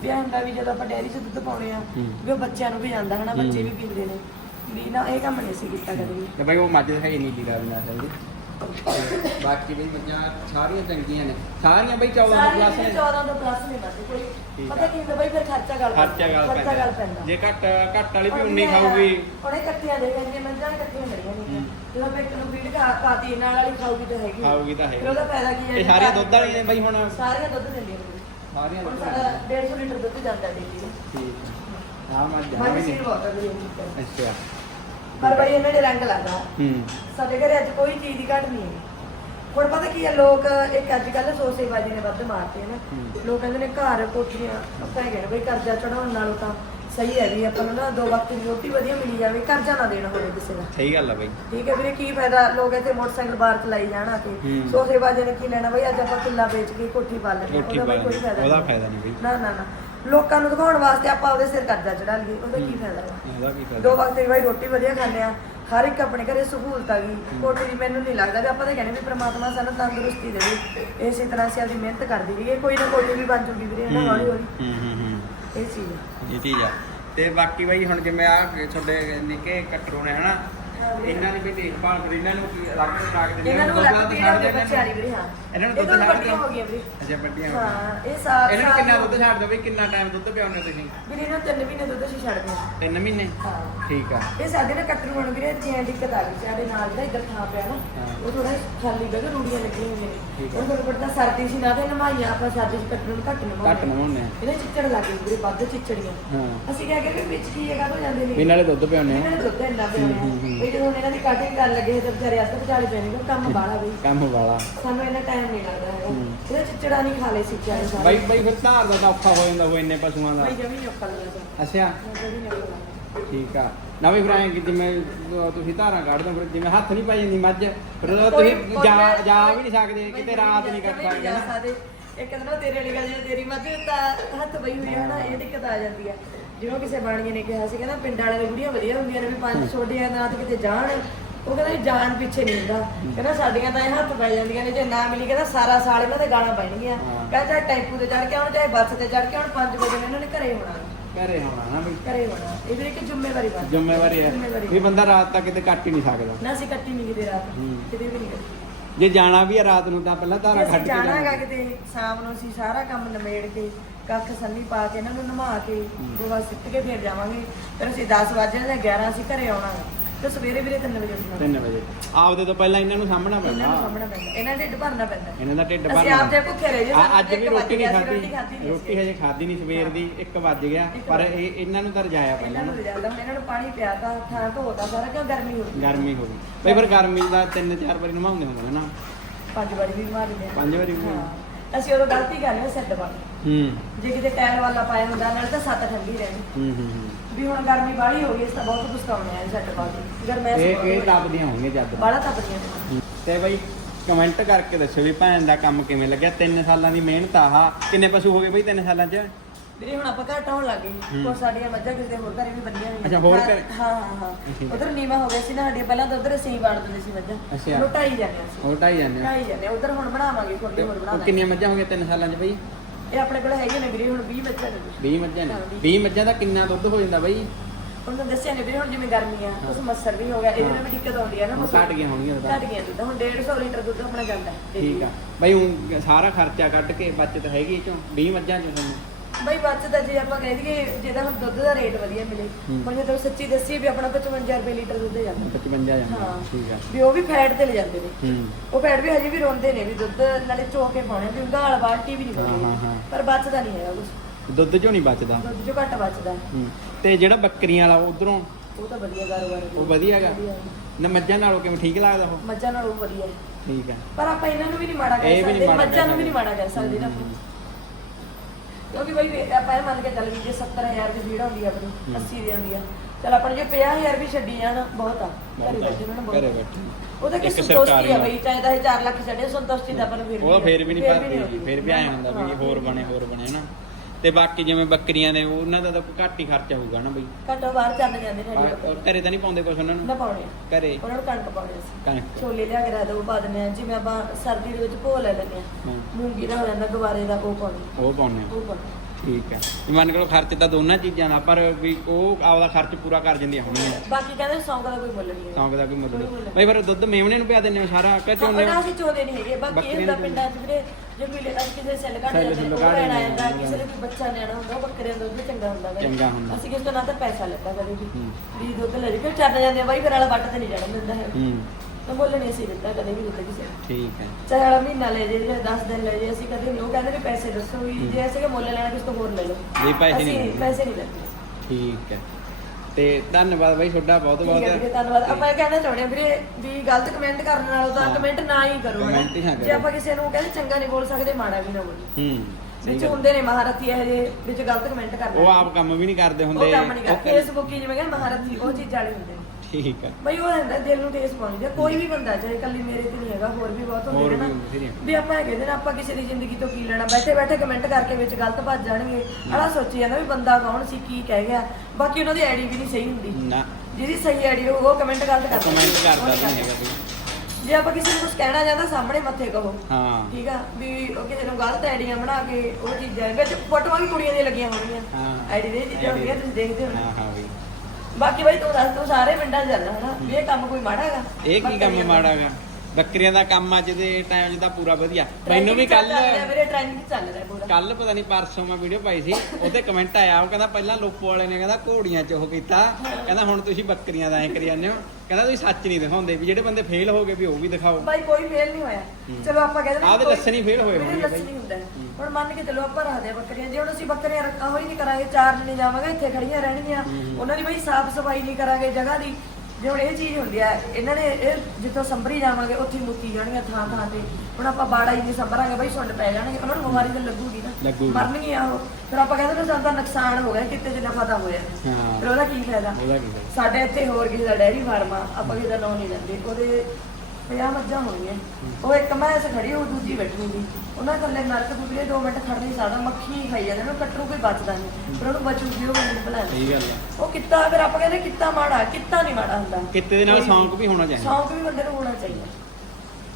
ਵੀ ਇਹ ਹੁੰਦਾ ਵੀ ਜਦੋਂ ਆਪਾਂ ਡੈਰੀ 'ਚ ਦੁੱਧ ਪਾਉਣੇ ਆ ਹੂੰ। ਵੀ ਉਹ ਬੱਚਿਆਂ ਨੂੰ ਵੀ ਜਾਂਦਾ ਹਨਾ ਬੱਚੇ। ਵੀ ਪੀਂਦੇ ਨੇ ਵੀ ਨਾ ਇਹ ਕੰਮ ਨਹੀਂ ਅਸੀਂ ਕੀਤਾ ਕਦੇ ਵੀ। ਤੇ ਬਈ ਉਹ ਮੱਝ ਦਿਖਾਈ ਨਹੀਂ ਕੀ ਕਰਨਾ ਚਾਹੀਦੀ ਬਾਕੀ ਬਈ ਮੱਝਾਂ ਸਾਰੀਆਂ ਚੰਗੀਆਂ ਨੇ। ਸਾਰੀਆਂ ਬਈ 14 ਸਾਰੇ ਪਲੱਸ ਨੇ। 14 ਤੋਂ ਪਲੱਸ ਨਹੀਂ ਬਸ ਕੋਈ ਠੀਕ ਪਤਾ ਕੀ ਹੁੰਦਾ ਬਈ ਫਿਰ ਖਰਚਾ ਗੱਲ ਖਰਚਾ ਗੱਲ ਖਰਚਾ ਗੱਲ ਪੈਂਦਾ। ਪੈਂਦਾ ਜੇ ਘੱਟ ਘੱਟ ਵਾਲੀ ਵੀ ਹੁਣ ਉਨੀ ਮੈਂ- ਖਾਊਗੀ। ਹੁਣ ਇਹ ਇਕੱਠੀਆਂ ਦੇ ਕਹਿੰਦੇ ਮੱਝਾਂ ਇਕੱਠੀਆਂ ਖੜੀਆਂ ਨਹੀਂ ਹੂੰ। ਜਦੋਂ ਆਪਾਂ ਇੱਕ ਨੂੰ ਫੀਡ ਕਾਤੀ ਨਾਲ ਵਾਲੀ ਖਾਊਗੀ ਤਾਂ ਹੈਗੀ ਖਾਊਗੀ ਤਾਂ ਫਿਰ ਹੈ ਉਹਦਾ ਫਾਇਦਾ ਕੀ ਹੈ ਇਹ ਸਾਰੀਆਂ ਦੁੱਧ ਵਾਲੀਆਂ ਨੇ ਬਈ ਹੁਣ। ਸਾਰੀਆਂ ਦੁੱਧ ਦਿੰਦੀਆਂ ਨੇ। ਸਾਰੀਆਂ ਹੁਣ ਦੁੱਧ ਸਾਡਾ ਵਾਲੀਆਂ 150 ਲੀਟਰ ਦੁੱਧ ਜਾਂਦਾ ਡੇਲੀ। ਦਾ ਠੀਕ ਹੈ ਹਾਂ ਮੱਝ ਮੱਝ ਵੀ ਸੀਲ ਨਹੀਂ ਬਹੁਤ ਹੈ। ਵੀਰੇ ਅੱਛਾ। ਪਰ ਬਈ ਇਹਨਾਂ ਨੇ ਰੰਗ ਲਾਦਾ ਹੂੰ। ਸਾਡੇ ਘਰੇ ਅੱਜ ਕੋਈ ਚੀਜ਼ ਦੀ ਘਟ ਨਹੀਂ ਹੈ ਹੁਣ ਪਤਾ ਕੀ ਹੈ ਲੋਕ ਇੱਕ ਅੱਜ ਕੱਲ੍ਹ ਸੋਸੇਬਾਜ਼ੀ ਨੇ ਵੱਧ ਮਾਰਤੇ ਨਾ। ਹੂੰ। ਲੋਕ ਕਹਿੰਦੇ ਨੇ ਘਰ ਕੋਠੀਆਂ ਆਪਾਂ ਹੈਗੇ ਨੇ ਬਈ ਕਰਜ਼ਾ ਚੜਾਉਣ ਨਾਲੋਂ ਤਾਂ ਸਹੀ ਹੈ ਵੀ ਆਪਾਂ ਨੂੰ ਨਾ ਦੋ ਵਕਤ ਦੀ ਰੋਟੀ ਵਧੀਆ ਮਿਲੀ ਜਾਵੇ ਕਰਜ਼ਾ ਨਾ ਦੇਣਾ ਹੋਵੇ ਕਿਸੇ ਦਾ। ਸਹੀ ਗੱਲ ਆ ਬਈ। ਠੀਕ ਹੈ ਵੀਰੇ ਕੀ ਫਾਇਦਾ? ਲੋਕ ਇੱਥੇ ਮੋਟਰਸਾਈਕਲ ਬਾਹਰ ਚਲਾਈ ਜਾਣ ਕੇ। ਹੂੰ। ਸੋਸੇਬਾਜ਼ੀ ਨੇ ਕੀ ਲੈਣਾ? ਬਈ ਅੱਜ ਆਪਾਂ ਕਿੱਲਾ ਵੇਚ ਕੇ ਕੋਠੀ ਪਾ ਲੈਣੀ ਉਹਦਾ ਬਈ ਕੋਈ ਫਾਇਦਾ ਉਹਦਾ ਨਹੀਂ। ਫਾਇਦਾ ਨਹੀਂ ਬਈ। ਨਾ ਨਾ ਨਾ। ਲੋਕਾਂ ਨੂੰ ਦਿਖਾਉਣ ਵਾਸਤੇ ਆਪਾਂ ਉਹਦੇ ਸਿਰ ਕਰਜ਼ਾ ਚੜਾ ਲਈਏ ਉਹਦਾ ਕੀ ਫਾਇਦਾ ਹੈ ਉਹਦਾ ਕੀ ਦੋ ਫਾਇਦਾ ਵਕਤ ਦੀ ਬਾਈ ਰੋਟੀ ਵਧੀਆ ਖਾਂਦੇ ਆ ਹਰ ਇੱਕ ਆਪਣੇ ਘਰੇ ਸਹੂਲਤ ਆ ਗਈ। ਕੋਟੀ ਦੀ ਮੈਨੂੰ ਨਹੀਂ ਲੱਗਦਾ ਵੀ ਆਪਾਂ ਤਾਂ ਕਹਿੰਦੇ ਵੀ ਪ੍ਰਮਾਤਮਾ ਸਾਨੂੰ ਤੰਦਰੁਸਤੀ ਦੇਵੇ ਇਸੇ ਤਰ੍ਹਾਂ ਅਸੀਂ ਆਪਦੀ ਮਿਹਨਤ ਕਰਦੇ ਰਹੀਏ ਕੋਈ ਨਾ ਕੋਈ ਵੀ ਬਣ ਜੂਗੀ ਵੀਰੇ ਨਾ ਹੌਲੀ ਹੌਲੀ। ਹੂੰ ਹੂੰ ਹੂੰ। ਇਹ ਚੀਜ਼ ਇਹ ਚੀਜ਼ ਆ। ਤੇ ਬਾਕੀ ਬਈ ਹੁਣ ਜਿਵੇਂ ਆ ਤੁਹਾਡੇ ਨਿੱਕੇ ਕਟਰੂ ਨੇ ਹਨਾ ਇਹਨਾਂ ਦੀ ਵੀ ਦੇਖਭਾਲ ਕਰੋ ਇਹਨਾਂ ਨੂੰ ਕੀ ਰੱਖ ਕੇ ਰੱਖ ਦਿੰਦੇ ਇਹਨਾਂ ਨੂੰ ਲੱਗ ਨਾਲ ਪੀੜ ਛੱਡ ਹੋ ਗਈ ਦਿੰਦੇ ਦੀ ਵੀਰੇ ਹਾਂ। ਇਹਨਾਂ ਨੂੰ ਦੁੱਧ ਛੱਡ ਵੱਡੀਆਂ ਹੋ ਗਈਆਂ ਵੀਰੇ। ਅੱਛਾ ਵੱਡੀਆਂ ਹੋ ਇਹ ਸਾਲ ਇਹਨਾਂ ਨੂੰ ਕਿੰਨਾ ਦੁੱਧ ਛੱਡ ਦੋ ਬਈ ਕਿੰਨਾ ਟਾਈਮ ਦੁੱਧ ਪਿਆਉਂਦੇ ਹੋ ਤੁਸੀਂ? ਵੀਰੇ ਇਹਨਾਂ ਨੂੰ ਤਿੰਨ ਮਹੀਨੇ ਦੁੱਧ ਅਸੀਂ ਛੱਡਦੇ ਹਾਂ। ਤਿੰਨ ਮਹੀਨੇ? ਹਾਂ। ਠੀਕ ਆ। ਇਹ ਸਾਡੇ ਨਾ ਕੱਟਰੂ ਹੁਣ ਵੀਰੇ ਜਿਵੇਂ ਦਿੱਕਤ ਆ ਗਈ ਸਾਡੇ ਨਾਲ ਜਿਹੜਾ ਇੱਧਰ ਥਾਂ ਪਿਆ ਨਾ। ਉਹ ਥੋੜਾ ਖਾਲੀ ਬਗਾ ਰੂੜੀਆਂ ਲੱਗੀਆਂ ਹੋਈਆਂ ਨੇ। ਉਹ ਤੁਹਾਨੂੰ ਪਤਾ ਸਰਦੀ ਸੀ ਨਾ ਤੇ ਨਮਾਈਆਂ ਆਪਾਂ ਸਰਦੀ ਚ ਕੱਟਰੂ ਨੂੰ ਘੱਟ ਨਮਾਉਂਦੇ ਘੱਟ ਨਵਾਉਂਦੇ ਆ ਇਹਦੇ ਚਿੱਚੜ ਲੱਗ ਗਏ ਵੀਰੇ ਵੱਧ ਚਿੱਚੜੀਆਂ। ਹਾਂ। ਅਸੀਂ ਕਿਹਾ ਕਿ ਵੀ ਵਿੱਚ ਕੀ ਹੈਗਾ ਤੋਂ ਜਾਂਦੇ ਵੀ ਨੇ ਨਾਲੇ ਦੁੱਧ ਪਿਆਉਂਦੇ ਆ ਦੁੱਧ ਇੰਨਾ ਪਿਆ ਹੂੰ, ਹੂੰ, ਹੂੰ। ਵੀ ਜਦੋਂ ਇਹਨਾਂ ਦੀ ਕਟਿੰਗ ਕਰਨ ਲੱਗੇ ਤੇ ਵਿਚਾਰੇ ਅੱਧ ਵਿਚਾਲੇ ਪੈਣੇ ਉਹ ਕੰਮ ਬਾਲਾ ਬਈ ਕੰਮ ਵਾਲਾ। ਸਾਨੂੰ ਇਹਨਾਂ ਟਾਈਮ ਨਹੀਂ ਲੱਗਦਾ ਹੈਗਾ। ਇਹਦੇ ਚਿੱਚੜਾ ਨਹੀਂ ਖਾ ਲਏ ਸੀ ਵਿਚਾਰੇ ਸਾਰੇ। ਬਾਈ ਬਾਈ ਫਿਰ ਧਾਰ ਦਾ ਤਾਂ ਔਖਾ ਹੋ ਜਾਂਦਾ ਉਹ ਇੰਨੇ ਪਸ਼ੂਆਂ ਦਾ। ਬਈ ਜਮੀ ਨਹੀਂ ਔਖਾ ਲੱਗਦਾ ਅੱਛਾ। ਜਮੀ ਨਹੀਂ ਔਖਾ ਲੱਗਦਾ। ਠੀਕ ਆ। ਨਾ ਵੀ ਫਿਰ ਕਿ ਜਿਵੇਂ ਅਹ ਤੁਸੀਂ ਧਾਰਾਂ ਕੱਢਦੇ ਹੋ ਫਿਰ ਜਿਵੇਂ ਹੱਥ ਨਹੀਂ ਪਾਈ ਜਾਂਦੀ ਮੱਝ ਫਿਰ ਉਹ ਕੋਈ- ਤੁਸੀਂ ਕੋਈ ਜਾ ਨਾ- ਜਾ ਵੀ ਨਹੀਂ ਸਕਦੇ ਬਈ ਕਿਤੇ ਰਾਤ ਨਹੀਂ ਕੱਟ ਜਮੀ ਜਾ ਸਕਦੇ ਸਕਦੇ। ਇੱਕ ਦਿਨ ਉਹ ਤੇਰੇ ਵਾਲੀ ਗੱਲ ਜਿਵੇਂ ਤੇਰੀ ਮੱਝ ਤਾਂ ਹੱਥ ਪਈ ਹੋਈ ਹੈ ਨਾ ਇਹ ਦਿੱਕਤ ਆ ਜਾਂਦੀ ਹੈ ਜਿਵੇਂ ਕਿਸੇ ਬਾਣੀਏ ਨੇ ਕਿਹਾ ਸੀ ਕਹਿੰਦਾ ਪਿੰਡ ਵਾਲੇ ਬੁੜੀਆਂ ਵਧੀਆ ਹੁੰਦੀਆਂ ਨੇ ਵੀ ਪੰਜ ਛੋਟੀਆਂ ਨਾ ਤੇ ਕਿਤੇ ਜਾਣ। ਉਹ ਕਹਿੰਦਾ ਜਾਣ ਪਿੱਛੇ ਨਹੀਂ ਹੁੰਦਾ। ਕਹਿੰਦਾ ਸਾਡੀਆਂ ਤਾਂ ਇਹ ਹੱਥ ਪੈ ਜਾਂਦੀਆਂ ਨੇ ਜੇ ਨਾ ਮਿਲੀ ਕਹਿੰਦਾ ਸਾਰਾ ਸਾਲ ਇਹਨਾਂ ਦੇ ਗਾਲਾਂ ਪੈਣਗੀਆਂ। ਕਹਿੰਦਾ ਚਾਹੇ ਟੈਂਪੂ ਤੇ ਚੜ ਕੇ ਆਉਣ ਚਾਹੇ ਬੱਸ ਤੇ ਚੜ ਕੇ ਆਉਣ 5 ਵਜੇ ਨੂੰ ਇਹਨਾਂ ਨੇ ਘਰੇ ਹੋਣਾ। ਘਰੇ ਹੋਣਾ ਨਾ ਵੀ। ਘਰੇ ਹੋਣਾ। ਇਹ ਵੀ ਇੱਕ ਜ਼ਿੰਮੇਵਾਰੀ ਬਣ ਜ਼ਿੰਮੇਵਾਰੀ ਹੈ। ਵੀ ਬੰਦਾ ਰਾਤ ਤੱਕ ਕਿਤੇ ਕੱਟ ਹੀ ਨਹੀਂ ਸਕਦਾ। ਨਾ ਅਸੀਂ ਕੱਟੀ ਨਹੀਂ ਕਿਤੇ ਰਾਤ। ਕਿਤੇ ਵੀ ਨਹੀਂ ਕੱਟੀ। ਜੇ ਜਾਣਾ ਵੀ ਹੈ ਰਾਤ ਨੂੰ ਤਾਂ ਪਹਿਲਾਂ ਧਾਰਾਂ ਕੱਢ ਕੇ ਜਾਣਾ ਹੈਗਾ ਜਾਣਾ ਕਿਤੇ ਸ਼ਾਮ ਨੂੰ ਅਸੀਂ ਸਾਰਾ ਕੰਮ ਨਿਬੇੜ ਕੇ ਕੱਖ ਸੰਨੀ ਪਾ ਕੇ ਇਹਨਾਂ ਨੂੰ ਨਵਾ ਕੇ ਗੋਹਾ ਸਿੱਟ ਕੇ ਫਿਰ ਜਾਵਾਂਗੇ। ਫਿਰ ਅਸੀਂ 10 ਵਜੇ ਜਾਂ 11 ਅਸੀਂ ਘਰੇ ਆਉਣਾ ਹੈ। ਤੇ ਸਵੇਰੇ ਵੀਰੇ 3 ਵਜੇ ਉੱਠਣਾ। 3 ਵਜੇ। ਆਪਦੇ ਤੋਂ ਪਹਿਲਾਂ ਇਹਨਾਂ ਨੂੰ ਸਾਹਮਣਾ ਇਹਨਾਂ ਨੂੰ ਪੈਂਦਾ ਸਾਹਮਣਾ ਪੈਂਦਾ। ਇਹਨਾਂ ਦੇ ਢਿੱਡ ਭਰਨਾ ਪੈਂਦਾ। ਇਹਨਾਂ ਦਾ ਢਿੱਡ ਅਸੀਂ ਭਰਨਾ। ਆਪ ਜੇ ਭੁੱਖੇ ਰਹਿ ਜੇ ਅੱਜ ਵੀ ਰੋਟੀ ਨਹੀਂ ਅਸੀਂ ਖਾਧੀ। ਰੋਟੀ ਅਸੀਂ। ਹਜੇ ਖਾਧੀ ਨਹੀਂ ਸਵੇਰ ਦੀ 1 ਵੱਜ ਗਿਆ। ਪਰ ਇਹ ਇਹਨਾਂ ਨੂੰ ਤਾਂ ਰਜਾਇਆ ਪਹਿਲਾਂ ਇਹਨਾਂ ਨੂੰ ਹੁਣ ਇਹਨਾਂ ਨੂੰ ਪਾਣੀ ਪਿਆਤਾ ਥਾਂ ਧੋਤਾ ਸਾਰਾ ਕਿਉਂ ਗਰਮੀ ਹੋ ਗਈ? ਗਰਮੀ ਹੋ ਗਈ। ਬਈ ਫਿਰ ਗਰਮੀ ਦਾ ਤਿੰਨ ਚਾਰ ਵਾਰੀ ਨਵਾਉਂਦੇ ਹੁੰਦੇ ਨੇ ਨਾ। ਪੰਜ ਵਾਰੀ ਵੀ ਮਾਰ ਲਿਆ ਪੰਜ ਵਾਰੀ ਵੀ ਅਸੀਂ ਉਦੋਂ ਗਲਤੀ ਕਰ ਲਈ ਸੈੱਟ ਬਣ ਹੂੰ। ਜੇ ਕਿਤੇ ਟਾਇਰ ਵਾਲਾ ਪਾਇਆ ਹੁੰਦਾ ਨਾਲ ਤਾਂ ਸੱਤ ਠੰਡੀ ਰਹਿਣੀ ਹੂੰ ਹੂੰ ਹੂੰ। ਵੀ ਹੁਣ ਗਰਮੀ ਬਾਹਲੀ ਹੋ ਗਈ ਇਸ ਤਾਂ ਬਹੁਤ ਪਛਤਾਉਣੇ ਆ ਸੈੱਟ ਪਾ ਕੇ। ਗਰਮੈਸ਼ ਇਹ ਬਹੁਤ ਇਹ ਹੋਈ। ਲੱਭਦੀਆਂ ਹੋਣਗੀਆਂ ਜੱਦ। ਬਾਹਲਾ ਤਪਦੀਆਂ। ਨੇ ਤੇ ਬਈ ਕਮੈਂਟ ਕਰਕੇ ਦੱਸੋ ਵੀ ਭੈਣ ਦਾ ਕੰਮ ਕਿਵੇਂ ਲੱਗਿਆ? 3 ਸਾਲਾਂ ਦੀ ਮਿਹਨਤ ਆਹ ਕਿੰਨੇ ਪਸ਼ੂ ਹੋ ਗਏ ਬਈ 3 ਸਾਲਾਂ 'ਚ? ਵੀਰੇ ਹੁਣ ਆਪਾਂ ਘੱਟ ਹੋਣ ਲੱਗੇ ਹੂੰ। ਕੋਲ ਸਾਡੀਆਂ ਮੱਝਾਂ ਕਿਸੇ ਦੇ ਹੋਰ ਘਰੇ ਵੀ ਬੰਨੀਆਂ ਹੋਈਆਂ। ਅੱਛਾ, ਹੋਰ ਹਾਂ, ਘਰੇ? ਹਾਂ ਹਾਂ ਹਾਂ। ਅੱਛਾ। ਉਧਰ ਨੀਵਾ ਹੋ ਗਿਆ ਸੀ ਨਾ ਸਾਡੀਆਂ ਪਹਿਲਾਂ ਤਾਂ ਉਧਰ ਅਸੀਂ ਵੜ ਦਿੰਦੇ ਸੀ ਮੱਝਾਂ। ਅੱਛਾ। ਹੁਣ ਢਾਈ ਜਾਂਦੇ ਅਸੀਂ। ਹੋਰ ਢਾਈ ਜਾਂਦੇ ਆ। ਢਾਈ ਜਾਂਦੇ ਉਧਰ ਹੁਣ ਬਣਾਵਾਂਗੇ ਤੇ ਥੋੜੀ ਹੋਰ ਉਹ ਬਣਾਵਾਂਗੇ। ਕਿੰਨੀਆਂ ਮੱਝਾਂ ਹੋ ਗਈਆਂ 3 ਸਾਲਾਂ 'ਚ ਬਈ? ਇਹ ਆਪਣੇ ਕੋਲ ਹੈਗੇ ਨੇ ਵੀਰੇ ਹੁਣ 20 ਮੱਝਾਂ ਨੇ। 20 ਮੱਝਾਂ ਨੇ। ਹਾਂ, 20 ਮੱਝਾਂ ਦਾ ਕਿੰਨਾ ਦੁੱਧ ਹੋ ਜਾਂਦਾ ਬਈ? ਹੁਣ ਤਾਂ ਦੱਸਿਆ ਨੇ ਵੀਰੇ ਹੁਣ ਜਿਵੇਂ ਗਰਮੀ ਆ ਉਸ ਮੱਸਰ ਵੀ ਹੋ ਗਿਆ ਇਹਦੇ ਨਾਲ ਵੀ ਦਿੱਕਤ ਆਉਂਦੀ ਆ ਨਾ ਮੱਸਰ। ਘਟ ਗਈਆਂ ਹੋਣਗੀਆਂ ਉਹਦਾ ਘਟ ਗਿਆ ਦੁੱਧ ਹੁਣ 150 ਲੀਟਰ ਦੁੱਧ ਆਪਣਾ ਜਾਂਦਾ। ਠੀਕ ਆ। ਬਈ ਊਂ ਸਾਰਾ ਖਰਚਾ ਕੱਢ ਕੇ ਬਚਤ ਹੈਗੀ ਇਹ ਚੋਂ 20 ਮੱਝਾਂ 'ਚ ਤੁਹਾਨੂੰ। ਬਈ ਬਚਦਾ ਜੇ ਆਪਾਂ ਕਹਿ ਦਈਏ ਜਿਹਦਾ ਹੁਣ ਦੁੱਧ ਦਾ ਰੇਟ ਵਧੀਆ ਮਿਲੇ ਹੂੰ। ਹੁਣ ਜਦੋਂ ਸੱਚੀ ਦੱਸੀਏ ਵੀ ਆਪਣਾ 55 ਰੁਪਏ ਲੀਟਰ ਦੁੱਧ ਜਾਂਦਾ। 55 ਜਾਂਦਾ ਹਾਂ। ਠੀਕ ਆ। ਵੀ ਉਹ ਵੀ ਫੈਟ ਤੇ ਲੈ ਜਾਂਦੇ ਨੇ। ਹੂੰ। ਉਹ ਫੈਟ ਵੀ ਹਜੇ ਵੀ ਰੋਂਦੇ ਨੇ ਵੀ ਦੁੱਧ ਨਾਲੇ ਚੋਕੇ ਪਾਉਣੇ ਵੀ ਗਾਲ ਬਾਲਟੀ ਵੀ ਨਹੀਂ ਹਾਂ, ਹਾਂ, ਪਾਉਣੀ ਹਾਂ। ਪਰ ਬਚਦਾ ਨਹੀਂ ਹੈਗਾ ਕੁਝ ਦੁੱਧ 'ਚੋਂ ਨਹੀਂ ਬਚਦਾ। ਦੁੱਧ ਜੋ ਘੱਟ ਬਚਦਾ। ਹੂੰ। ਤੇ ਜਿਹੜਾ ਬੱਕਰੀਆਂ ਵਾਲਾ ਉਧਰੋਂ? ਉਹ ਤਾਂ ਵਧੀਆ ਕਾਰੋਬਾਰ ਹੈ। ਉਹ ਵਧੀਆ ਹੈਗਾ। ਨਾ ਮੱਝਾਂ ਨਾਲੋਂ ਕਿਵੇਂ ਠੀਕ ਲੱਗਦਾ ਉਹ? ਮੱਝਾਂ ਨਾਲ ਉਹ ਵਧੀਆ ਹੈ। ਠੀਕ ਹੈ। ਪਰ ਆਪਾਂ ਇਹਨਾਂ ਨੂੰ ਵੀ ਨਹੀਂ ਮਾੜਾ ਇਹ ਕਹਿ ਵੀ ਨਹੀਂ ਸਕਦੇ। ਮਾੜਾ ਮੱਝਾਂ ਨੂੰ ਵੀ ਨਹੀਂ ਮਾੜਾ ਕਹਿ ਸਕਦੇ ਨਾ ਆਪਾਂ। ਕਿਉਂਕਿ ਬਈ ਵੇ- ਆਪਾਂ ਇਹ ਮੰਨ ਕੇ ਚੱਲ ਵੀ ਜੇ 70000 ਦੀ ਭੀੜ ਹੁੰਦੀ ਆ ਆਪਣੀ ਹੂੰ। 80 ਦੀ ਹੁੰਦੀ ਆ ਚਲ ਆਪਾਂ ਨੂੰ ਜੇ 50000 ਵੀ ਛੱਡੀ ਜਾਣ ਬਹੁਤ ਆ ਘਰੇ ਬੈਠੇ ਉਹਨਾਂ ਨੂੰ ਘਰੇ ਬਹੁਤ ਬੈਠੇ ਉਹਦਾ ਕਿ ਇੱਕ ਸੰਤੁਸ਼ਟੀ ਸਰਕਾਰੀ ਆ। ਬਈ ਚਾਹੇ ਤਾਂ ਇਹ 4 ਲੱਖ ਛੱਡੇ ਸੰਤੁਸ਼ਟੀ ਦਾ ਆਪਾਂ ਨੂੰ ਫਿਰ ਉਹ ਫੇਰ ਵੀ ਨਹੀਂ। ਭਰਦੀ ਫੇਰ ਵੀ ਆਇਆ ਹੁੰਦਾ ਵੀ ਹੋਰ ਬਣੇ ਹੋਰ ਬਣੇ ਨਾ ਤੇ ਬਾਕੀ ਜਿਵੇਂ ਬੱਕਰੀਆਂ ਨੇ ਉਹਨਾਂ ਦਾ ਤਾਂ ਘੱਟ ਹੀ ਖਰਚਾ ਹੋਊਗਾ ਨਾ ਬਈ। ਘੱਟੋ ਬਾਹਰ ਚੱਲ ਜਾਂਦੇ ਨੇ ਔਰ ਘਰੇ ਤਾਂ ਨਹੀਂ ਪਾਉਂਦੇ ਕੁਛ ਉਹਨਾਂ ਨਾ? ਨੂੰ ਪਾਉਣੇ ਆ। ਘਰੇ। ਉਹਨਾਂ ਨੂੰ ਕਣਕ ਪਾਉਣੀ ਸੀ ਕਣਕ। ਛੋਲੇ ਲਿਆ ਕੇ ਰੱਖ ਦੋ ਪਾ ਦਿੰਦੇ ਆ ਜਿਵੇਂ ਆਪਾਂ ਸਰਦੀ ਦੇ ਵਿੱਚ ਭੋ ਲੈ ਲੈਂਦੇ ਆ ਹਾਂ, ਮੂੰਗੀ ਦਾ ਹੋ ਜਾਂਦਾ ਗਵਾਰੇ ਦਾ ਉਹ ਪਾਉਣੀ ਉਹ ਪਾਉਂਦੇ ਆ ਉਹ ਪਾਉਣੀ ਠੀਕ ਹੈ। ਵੀ ਮੰਨ ਕੇ ਲਓ ਖਰਚ ਤਾਂ ਦੋਨਾਂ ਚੀਜ਼ਾਂ ਦਾ ਪਰ ਵੀ ਉਹ ਆਪਦਾ ਖਰਚ ਪੂਰਾ ਕਰ ਜਾਂਦੀਆਂ ਹੋਣੀਆਂ ਬਾਕੀ ਕਹਿੰਦੇ ਸੌਂਗ ਦਾ ਕੋਈ ਮੁੱਲ ਨਹੀਂ ਹੈ ਸੌਂਕ ਦਾ ਕੋਈ ਮੁੱਲ ਕੋਈ ਨਹੀਂ। ਮੁੱਲ ਬਈ ਫਿਰ ਦੁੱਧ ਮੇਵਣੇ ਨੂੰ ਪਿਆ ਦਿੰਦੇ ਹੋ ਸਾਰਾ ਕਿ ਚੋਨੇ ਉਹਨਾਂ ਅਸੀਂ ਚੋਦੇ ਨਹੀਂ ਹੈਗੇ ਬਾਕੀ ਇਹ ਬੱਕਰੀਆਂ ਹੁੰਦਾ ਪਿੰਡਾਂ 'ਚ ਵੀਰੇ ਜੇ ਕੋਈ ਲੈ- ਅਸੀਂ ਕਿਸੇ ਸੈੱਲ ਕੱਢ ਸੈੱਲ ਜਾਂਦੇ ਸੁੱਲ ਉਹ ਕੱਢ ਲੈਣ ਆ ਜਾਂਦੇ ਜਾਂਦਾ ਨੇ। ਕਿਸੇ ਦੇ ਕੋਈ ਬੱਚਾ ਲੈਣਾ ਹੁੰਦਾ ਉਹ ਦਾ ਦੁੱਧ ਚੰਗਾ ਹੁੰਦਾ ਵਾ। ਚੰਗਾ ਹੁੰਦਾ। ਅਸੀਂ ਕਿਸੇ ਤੋਂ ਨਾ ਤਾਂ ਪੈਸਾ ਲੈਤਾ ਕਦੇ ਵੀ। ਵੀ ਦੁੱਧ ਲੈ ਕੇ ਚੱਲ ਜਾਂਦੇ ਆ ਬਾਈ ਫਿਰ ਵਾਲਾ ਵੱਟ ਤੇ ਨਹੀਂ ਜਾਣਾ ਦਿੰਦਾ ਹੈ ਹੂੰ। ਤਾਂ ਮੁੱਲ ਨਹੀਂ ਅਸੀਂ ਦਿੱਤਾ ਕਦੇ ਵੀ ਦਿੱਤਾ ਕਿਸੇ ਨੂੰ। ਠੀਕ ਹੈ। ਚਾਹੇ ਵਾਲਾ ਮਹੀਨਾ ਲੈ ਜੇ ਚਾਹੇ 10 ਦਿਨ ਲੈ ਜੇ ਅਸੀਂ ਕਦੇ ਨਹੀਂ ਉਹ ਕਹਿੰਦੇ ਵੀ ਪੈਸੇ ਦੱਸੋ ਵੀ ਜੇ ਅਸੀਂ ਕਿ ਮੁੱਲ ਲੈਣਾ ਕਿਸ ਤੋਂ ਹੋਰ ਲੈ ਲਓ। ਵੀ ਪੈਸੇ ਨਹੀਂ ਅਸੀਂ ਲੈਣੇ। ਪੈਸੇ ਨਹੀਂ ਲੈਂਦੇ। ਠੀਕ ਹੈ। ਤੇ ਧੰਨਵਾਦ ਬਾਈ ਤੁਹਾਡਾ ਬਹੁਤ ਠੀਕ ਹੈ ਵੀਰੇ ਬਹੁਤ ਧੰਨਵਾਦ। ਆਪਾਂ ਇਹ ਕਹਿਣਾ ਚਾਹੁੰਦੇ ਹਾਂ ਵੀਰੇ ਵੀ ਗਲਤ ਕਮੈਂਟ ਕਰਨ ਨਾਲੋਂ ਤਾਂ ਹਾਂ। ਕਮੈਂਟ ਨਾ ਹੀ ਕਰੋ ਹਨਾ। Comment ਹੀ ਨਾ ਜੇ ਕਰੋ। ਆਪਾਂ ਕਿਸੇ ਨੂੰ ਕਹਿੰਦੇ ਚੰਗਾ ਨਹੀਂ ਬੋਲ ਸਕਦੇ ਮਾੜਾ ਵੀ ਨਾ ਬੋਲੋ। ਹੂੰ ਸਹੀ ਵਿੱਚ ਗੱਲ ਹੁੰਦੇ ਨੇ ਮਹਾਰਥੀ ਇਹ ਜੇ ਵਿੱਚ ਗਲਤ ਕਮੈਂਟ ਕਰਦੇ ਉਹ ਆਪ ਕੰਮ ਵੀ ਨਹੀਂ ਕਰਦੇ ਹੁੰਦੇ। ਉਹ ਕੰਮ ਨਹੀਂ ਉਹ ਕਰਦੇ ਫੇਸਬੁੱਕ ਹੀ ਜਿਵੇਂ ਕਹਿੰਦੇ ਮਹਾਰਥੀ ਉਹ ਚੀਜ਼ ਵਾਲੇ ਹੁੰਦੇ ਨੇ। ਠੀਕ ਹੈ ਬਈ ਉਹ ਹੁੰਦਾ ਦਿਲ ਨੂੰ ਠੇਸ ਪਹੁੰਚਦੀ ਆ। ਕੋਈ ਵੀ ਬੰਦਾ ਚਾਹੇ ਕੱਲੀ ਮੇਰੇ ਤੇ ਨਹੀਂ ਹੈਗਾ ਹੋਰ ਵੀ ਬਹੁਤ ਹੋਰ ਹੁੰਦੇ ਵੀ ਨੇ ਨਾ। ਵੀ ਆਪਾਂ ਕਹਿੰਦੇ ਨੇ ਆਪਾਂ ਕਿਸੇ ਦੀ ਜ਼ਿੰਦਗੀ ਤੋਂ ਕੀ ਲੈਣਾ? ਬੈਠੇ ਬੈਠੇ ਕਮੈਂਟ ਕਰਕੇ ਵਿੱਚ ਗਲਤ ਭੱਜ ਜਾਣਗੇ। ਆਲਾ ਸੋਚੀ ਜਾਂਦਾ ਵੀ ਬੰਦਾ ਕੌਣ ਸੀ ਕੀ ਕਹਿ ਗਿਆ। ਬਾਕੀ ਉਹਨਾਂ ਦੀ ਆਈਡੀ ਵੀ ਨਹੀਂ ਸਹੀ ਹੁੰਦੀ। ਨਾ। ਜਿਹਦੀ ਸਹੀ ਆਈਡੀ ਹੋਊ ਉਹ ਕਮੈਂਟ ਗਲਤ ਕਰਦਾ ਕਮੈਂਟ ਕਰਦਾ ਨਹੀਂ ਹੈਗਾ ਤੂੰ ਜੇ ਆਪਾਂ ਕਿਸੇ ਨੂੰ ਕੁਝ ਕਹਿਣਾ ਚਾਹੁੰਦਾ ਸਾਹਮਣੇ ਮੱਥੇ ਕਹੋ। ਹਾਂ। ਠੀਕ ਆ? ਵੀ ਉਹ ਕਿਸੇ ਨੂੰ ਗਲਤ ਆਈਡੀਆਂ ਬਣਾ ਕੇ ਉਹ ਚੀਜ਼ਾਂ ਵਿੱਚ ਫੋਟੋਆਂ ਵੀ ਕੁੜੀਆਂ ਦੀਆਂ ਲੱਗੀਆਂ ਹੋਣਗੀਆਂ। ਹਾਂ। ਆਈਡੀ ਦੇ ਚੀਜ਼ਾਂ ਹੁੰਦੀਆਂ ਤੁਸੀਂ ਦੇਖਦੇ ਹੋ ਹਾਂ ਹਾਂ। ਬਾਕੀ ਬਾਈ ਤੂੰ ਦੱਸ ਤੂੰ ਸਾਰੇ ਪਿੰਡਾਂ 'ਚ ਜਾਂਦਾ ਹਨਾ? ਵੀ ਇਹ ਕੰਮ ਕੋਈ ਮਾੜਾ ਹੈਗਾ? ਇਹ ਕੀ ਕੰਮ ਮਾੜਾਗਾ ਬੱਕਰੀਆਂ ਦਾ ਕੰਮ ਅੱਜ ਦੇ ਟਾਈਮ 'ਚ ਤਾਂ ਪੂਰਾ ਵਧੀਆ। ਮੈਨੂੰ ਵੀ ਕੱਲ ਮੇਰੇ ਟ੍ਰੈਂਡਿੰਗ ਚੱਲ ਰਿਹਾ ਪੂਰਾ। ਕੱਲ ਪਤਾ ਨਹੀਂ ਪਰਸੋਂ ਮੈਂ ਵੀਡੀਓ ਪਾਈ ਸੀ ਉਹਤੇ ਕਮੈਂਟ ਆਇਆ ਉਹ ਕਹਿੰਦਾ ਪਹਿਲਾਂ ਲੋਪੋ ਵਾਲੇ ਨੇ ਕਹਿੰਦਾ ਘੋੜੀਆਂ 'ਚ ਉਹ ਕੀਤਾ। ਕਹਿੰਦਾ ਹੁਣ ਤੁਸੀਂ ਬੱਕਰੀਆਂ ਦਾ ਐ ਕਰੀ ਜਾਂਦੇ ਹੋ। ਕਹਿੰਦਾ ਤੁਸੀਂ ਸੱਚ ਨਹੀਂ ਦਿਖਾਉਂਦੇ ਵੀ ਜਿਹੜੇ ਬੰਦੇ ਫੇਲ ਹੋ ਗਏ ਵੀ ਉਹ ਵੀ ਦਿਖਾਓ। ਬਾਈ ਕੋਈ ਫੇਲ ਨਹੀਂ ਹੋਇਆ। ਚਲੋ ਆਪਾਂ ਕਹਿੰਦੇ ਆਪਦੇ ਲੱਛਣ ਹੀ fail ਹੋਏ ਹੋਣਗੇ ਬਾਈ। ਲੱਛਣ ਹੀ ਹੁੰਦਾ। ਹੈ। ਹੁਣ ਮੰਨ ਕੇ ਚਲੋ ਆਪਾਂ ਰੱਖਦੇ ਆ ਬੱਕਰੀਆਂ ਜੇ ਹੁਣ ਅਸੀਂ ਬੱਕਰੀਆਂ ਰੱਖਾਂ ਹੋਈ ਨਹੀਂ ਕਰਾਂਗੇ ਚਾਰ ਜਣੇ ਜਾਵਾਂਗੇ ਇੱਥੇ ਖੜੀਆਂ ਰਹਿਣਗੀਆਂ। ਉਹਨਾਂ ਦੀ ਬਈ ਸਾਫ਼ ਸਫ਼ਾਈ ਨਹੀਂ ਕਰਾਂਗੇ ਜਗ੍ਹਾ ਦੀ। ਜੇ ਹੁਣ ਇਹ ਚੀਜ਼ ਹੁੰਦੀ ਆ ਇਹਨਾਂ ਨੇ ਇਹ ਜਿੱਥੋਂ ਸੰਭਰੀ ਜਾਵਾਂਗੇ ਉੱਥੇ ਹੀ ਮੁੱਕੀ ਜਾਣਗੀਆਂ ਥਾਂ ਥਾਂ ਤੇ। ਹੁਣ ਆਪਾਂ ਬਾੜਾ ਹੀ ਨਹੀਂ ਸੰਭਰਾਂਗੇ ਬਈ ਸੁੰਡ ਪੈ ਜਾਣਗੇ। ਉਹਨਾਂ ਨੂੰ ਬਿਮਾਰੀ ਤਾਂ ਲੱਗੂਗੀ ਨਾ। ਲੱਗੂਗੀ। ਮਰਨਗੀਆਂ ਉਹ। ਫਿਰ ਆਪਾਂ ਕਹਿੰਦੇ ਨੇ ਸਾਨੂੰ ਤਾਂ ਨੁਕਸਾਨ ਹੋ ਗਿਆ ਕਿਤੇ ਜਿੰਨਾ ਪਤਾ ਹੋਇਆ। ਹਾਂ। ਫਿਰ ਉਹਦਾ ਕੀ ਫਾਇਦਾ? ਉਹਦਾ ਕੀ ਹੈ? ਸਾਡੇ ਇੱਥੇ ਹੋਰ ਕਿਸੇ ਦਾ ਡੈਰੀ ਫਾਰਮ ਆ ਆਪਾਂ ਕਿਸੇ ਦਾ ਨਾਂ ਨਹੀਂ ਲੈਂਦੇ। ਉਹਦੇ 50 ਮੱਝਾਂ ਹੋਣਗੀਆਂ। ਉਹ ਇੱਕ ਮੈਂਸ ਖੜੀ ਉਹ ਦੂਜੀ ਬੈਠੀ ਹੁੰਦੀ ਉਹਨਾਂ ਥੱਲੇ ਨਰਕ ਦੂਜੇ 2 ਮਿੰਟ ਖੜ ਨਹੀਂ ਸਕਦਾ ਮੱਖੀ ਖਾਈ ਜਾਂਦੇ ਨੇ ਕੱਟਰੂ ਕੋਈ ਬਚਦਾ ਨਹੀਂ। ਪਰ ਉਹਨੂੰ ਬਚੂਗੀ ਉਹ ਮੈਨੂੰ ਬੁਲਾ ਸਹੀ ਗੱਲ ਹੈ ਉਹ ਕਿੱਤਾ ਫਿਰ ਆਪਾਂ ਕਹਿੰਦੇ ਕਿੱਤਾ ਮਾੜਾ ਕਿੱਤਾ ਨਹੀਂ ਮਾੜਾ ਹੁੰਦਾ। ਕਿਤੇ ਦੇ ਨਾਲ ਸੌਂਕ ਵੀ ਹੋਣਾ ਚਾਹੀਦਾ। ਸ਼ੌਂਕ ਵੀ ਬੰਦੇ ਨੂੰ ਹੋਣਾ ਚਾਹੀਦਾ।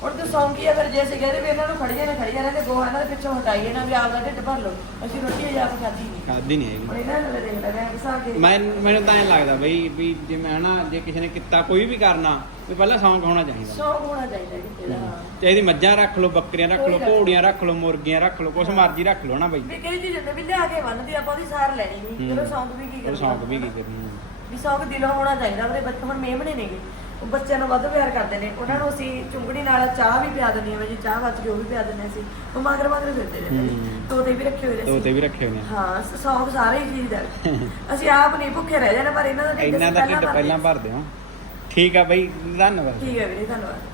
ਹੁਣ ਤੇ ਸ਼ੌਂਕ ਫਿਰ ਜੇ ਅਸੀਂ ਕਹਿੰਦੇ ਵੀ ਇਹਨਾਂ ਨੂੰ ਖੜੀਆਂ ਨੇ ਖੜੀਆਂ ਨੇ ਤੇ ਗੋਹਾ ਇਹਨਾਂ ਦੇ ਪਿੱਛੋਂ ਹਟਾਈਏ ਨਾ ਵੀ ਆਪਦਾ ਢਿੱਡ ਭਰ ਲਓ। ਅਸੀਂ ਰੋਟੀ ਹਜਾ ਕੇ ਖਾਧੀ ਨਹੀਂ। ਖਾਦੀ ਨਹੀਂ ਹੈਗੀ। ਹੁਣ ਇਹਨਾਂ ਨੂੰ ਦੇਖ ਲੈਂਦੇ ਆ ਕਿਸਾ ਕੇ। ਮੈਂ ਮੈਨੂੰ ਤਾਂ ਐਂ ਲੱਗਦਾ ਬਈ ਵੀ ਜਿਵੇਂ ਹਨਾ ਜੇ ਕਿਸੇ ਨੇ ਕੀਤਾ ਕੋਈ ਵੀ ਕਰਨਾ ਵੀ ਪਹਿਲਾਂ ਸੌਂਕ ਹੋਣਾ ਚਾਹੀਦਾ। ਸ਼ੌਂਕ ਹੋਣਾ ਚਾਹੀਦਾ ਕਿਤੇ ਦਾ। ਚਾਹੀਦੀ ਮੱਝਾਂ ਰੱਖ ਲਓ ਬੱਕਰੀਆਂ ਰੱਖ ਲਓ ਘੋੜੀਆਂ ਰੱਖ ਲਓ ਮੁਰਗੀਆਂ ਰੱਖ ਲਓ ਕੁਛ ਮਰਜ਼ੀ ਰੱਖ ਲਓ ਨਾ ਬਈ। ਵੀ ਕਈ ਚੀਜ਼ ਹੁੰਦੇ ਵੀ ਲਿਆ ਕੇ ਬੰਨਦੀ ਆਪਾਂ ਉਹਦੀ ਸਾਰ ਲੈਣੀ ਨਹੀਂ। ਚਲੋ ਸ਼ੌਂਕ ਵੀ ਕੀ ਉਹ ਕਰਨਾ ਸੌਂਕ ਵੀ ਕੀ ਕਰਨੀ। ਵੀ ਸ਼ੌਂਕ ਦਿਲੋਂ ਹੋਣਾ ਚਾਹੀਦਾ ਉਹਦੇ ਬੱਚੇ ਹੁਣ ਮੇਮਣੇ ਨੇਗੇ। ਉਹ ਬੱਚਿਆਂ ਨੂੰ ਵੱਧ ਪਿਆਰ ਕਰਦੇ ਨੇ। ਉਹਨਾਂ ਨੂੰ ਅਸੀਂ ਚੁੰਗੜੀ ਨਾਲ ਚਾਹ ਵੀ ਪਿਆ ਦਿੰਦੇ ਹਾਂ ਜੀ ਚਾਹ ਕੇ ਉਹ ਵੀ ਪਿਆ ਦਿੰਦੇ ਸੀ ਉਹ ਮਗਰ ਮਗਰ ਫਿਰਦੇ ਰਹਿੰਦੇ ਨੇ। ਹੂੰ। ਤੋਤੇ ਵੀ ਰੱਖੇ ਹੋਏ ਨੇ ਤੋਤੇ ਵੀ ਰੱਖੇ ਹੋਏ ਨੇ। ਹਾਂ ਸ- ਸ਼ੌਂਕ ਸਾਰੇ ਹੀ ਚੀਜ਼ ਦਾ ਅਸੀਂ ਆਪ ਨਹੀਂ ਭੁੱਖੇ ਰਹਿ ਜਾਣਾ ਪਰ ਇਹਨਾਂ ਦਾ ਢਿੱਡ ਪਹਿਲਾਂ। ਭਰਦੇ ਹੋ। ਠੀਕ ਆ ਬਈ ਧੰਨਵਾਦ। ਠੀਕ ਹੈ ਵੀਰੇ ਧੰਨਵਾਦ।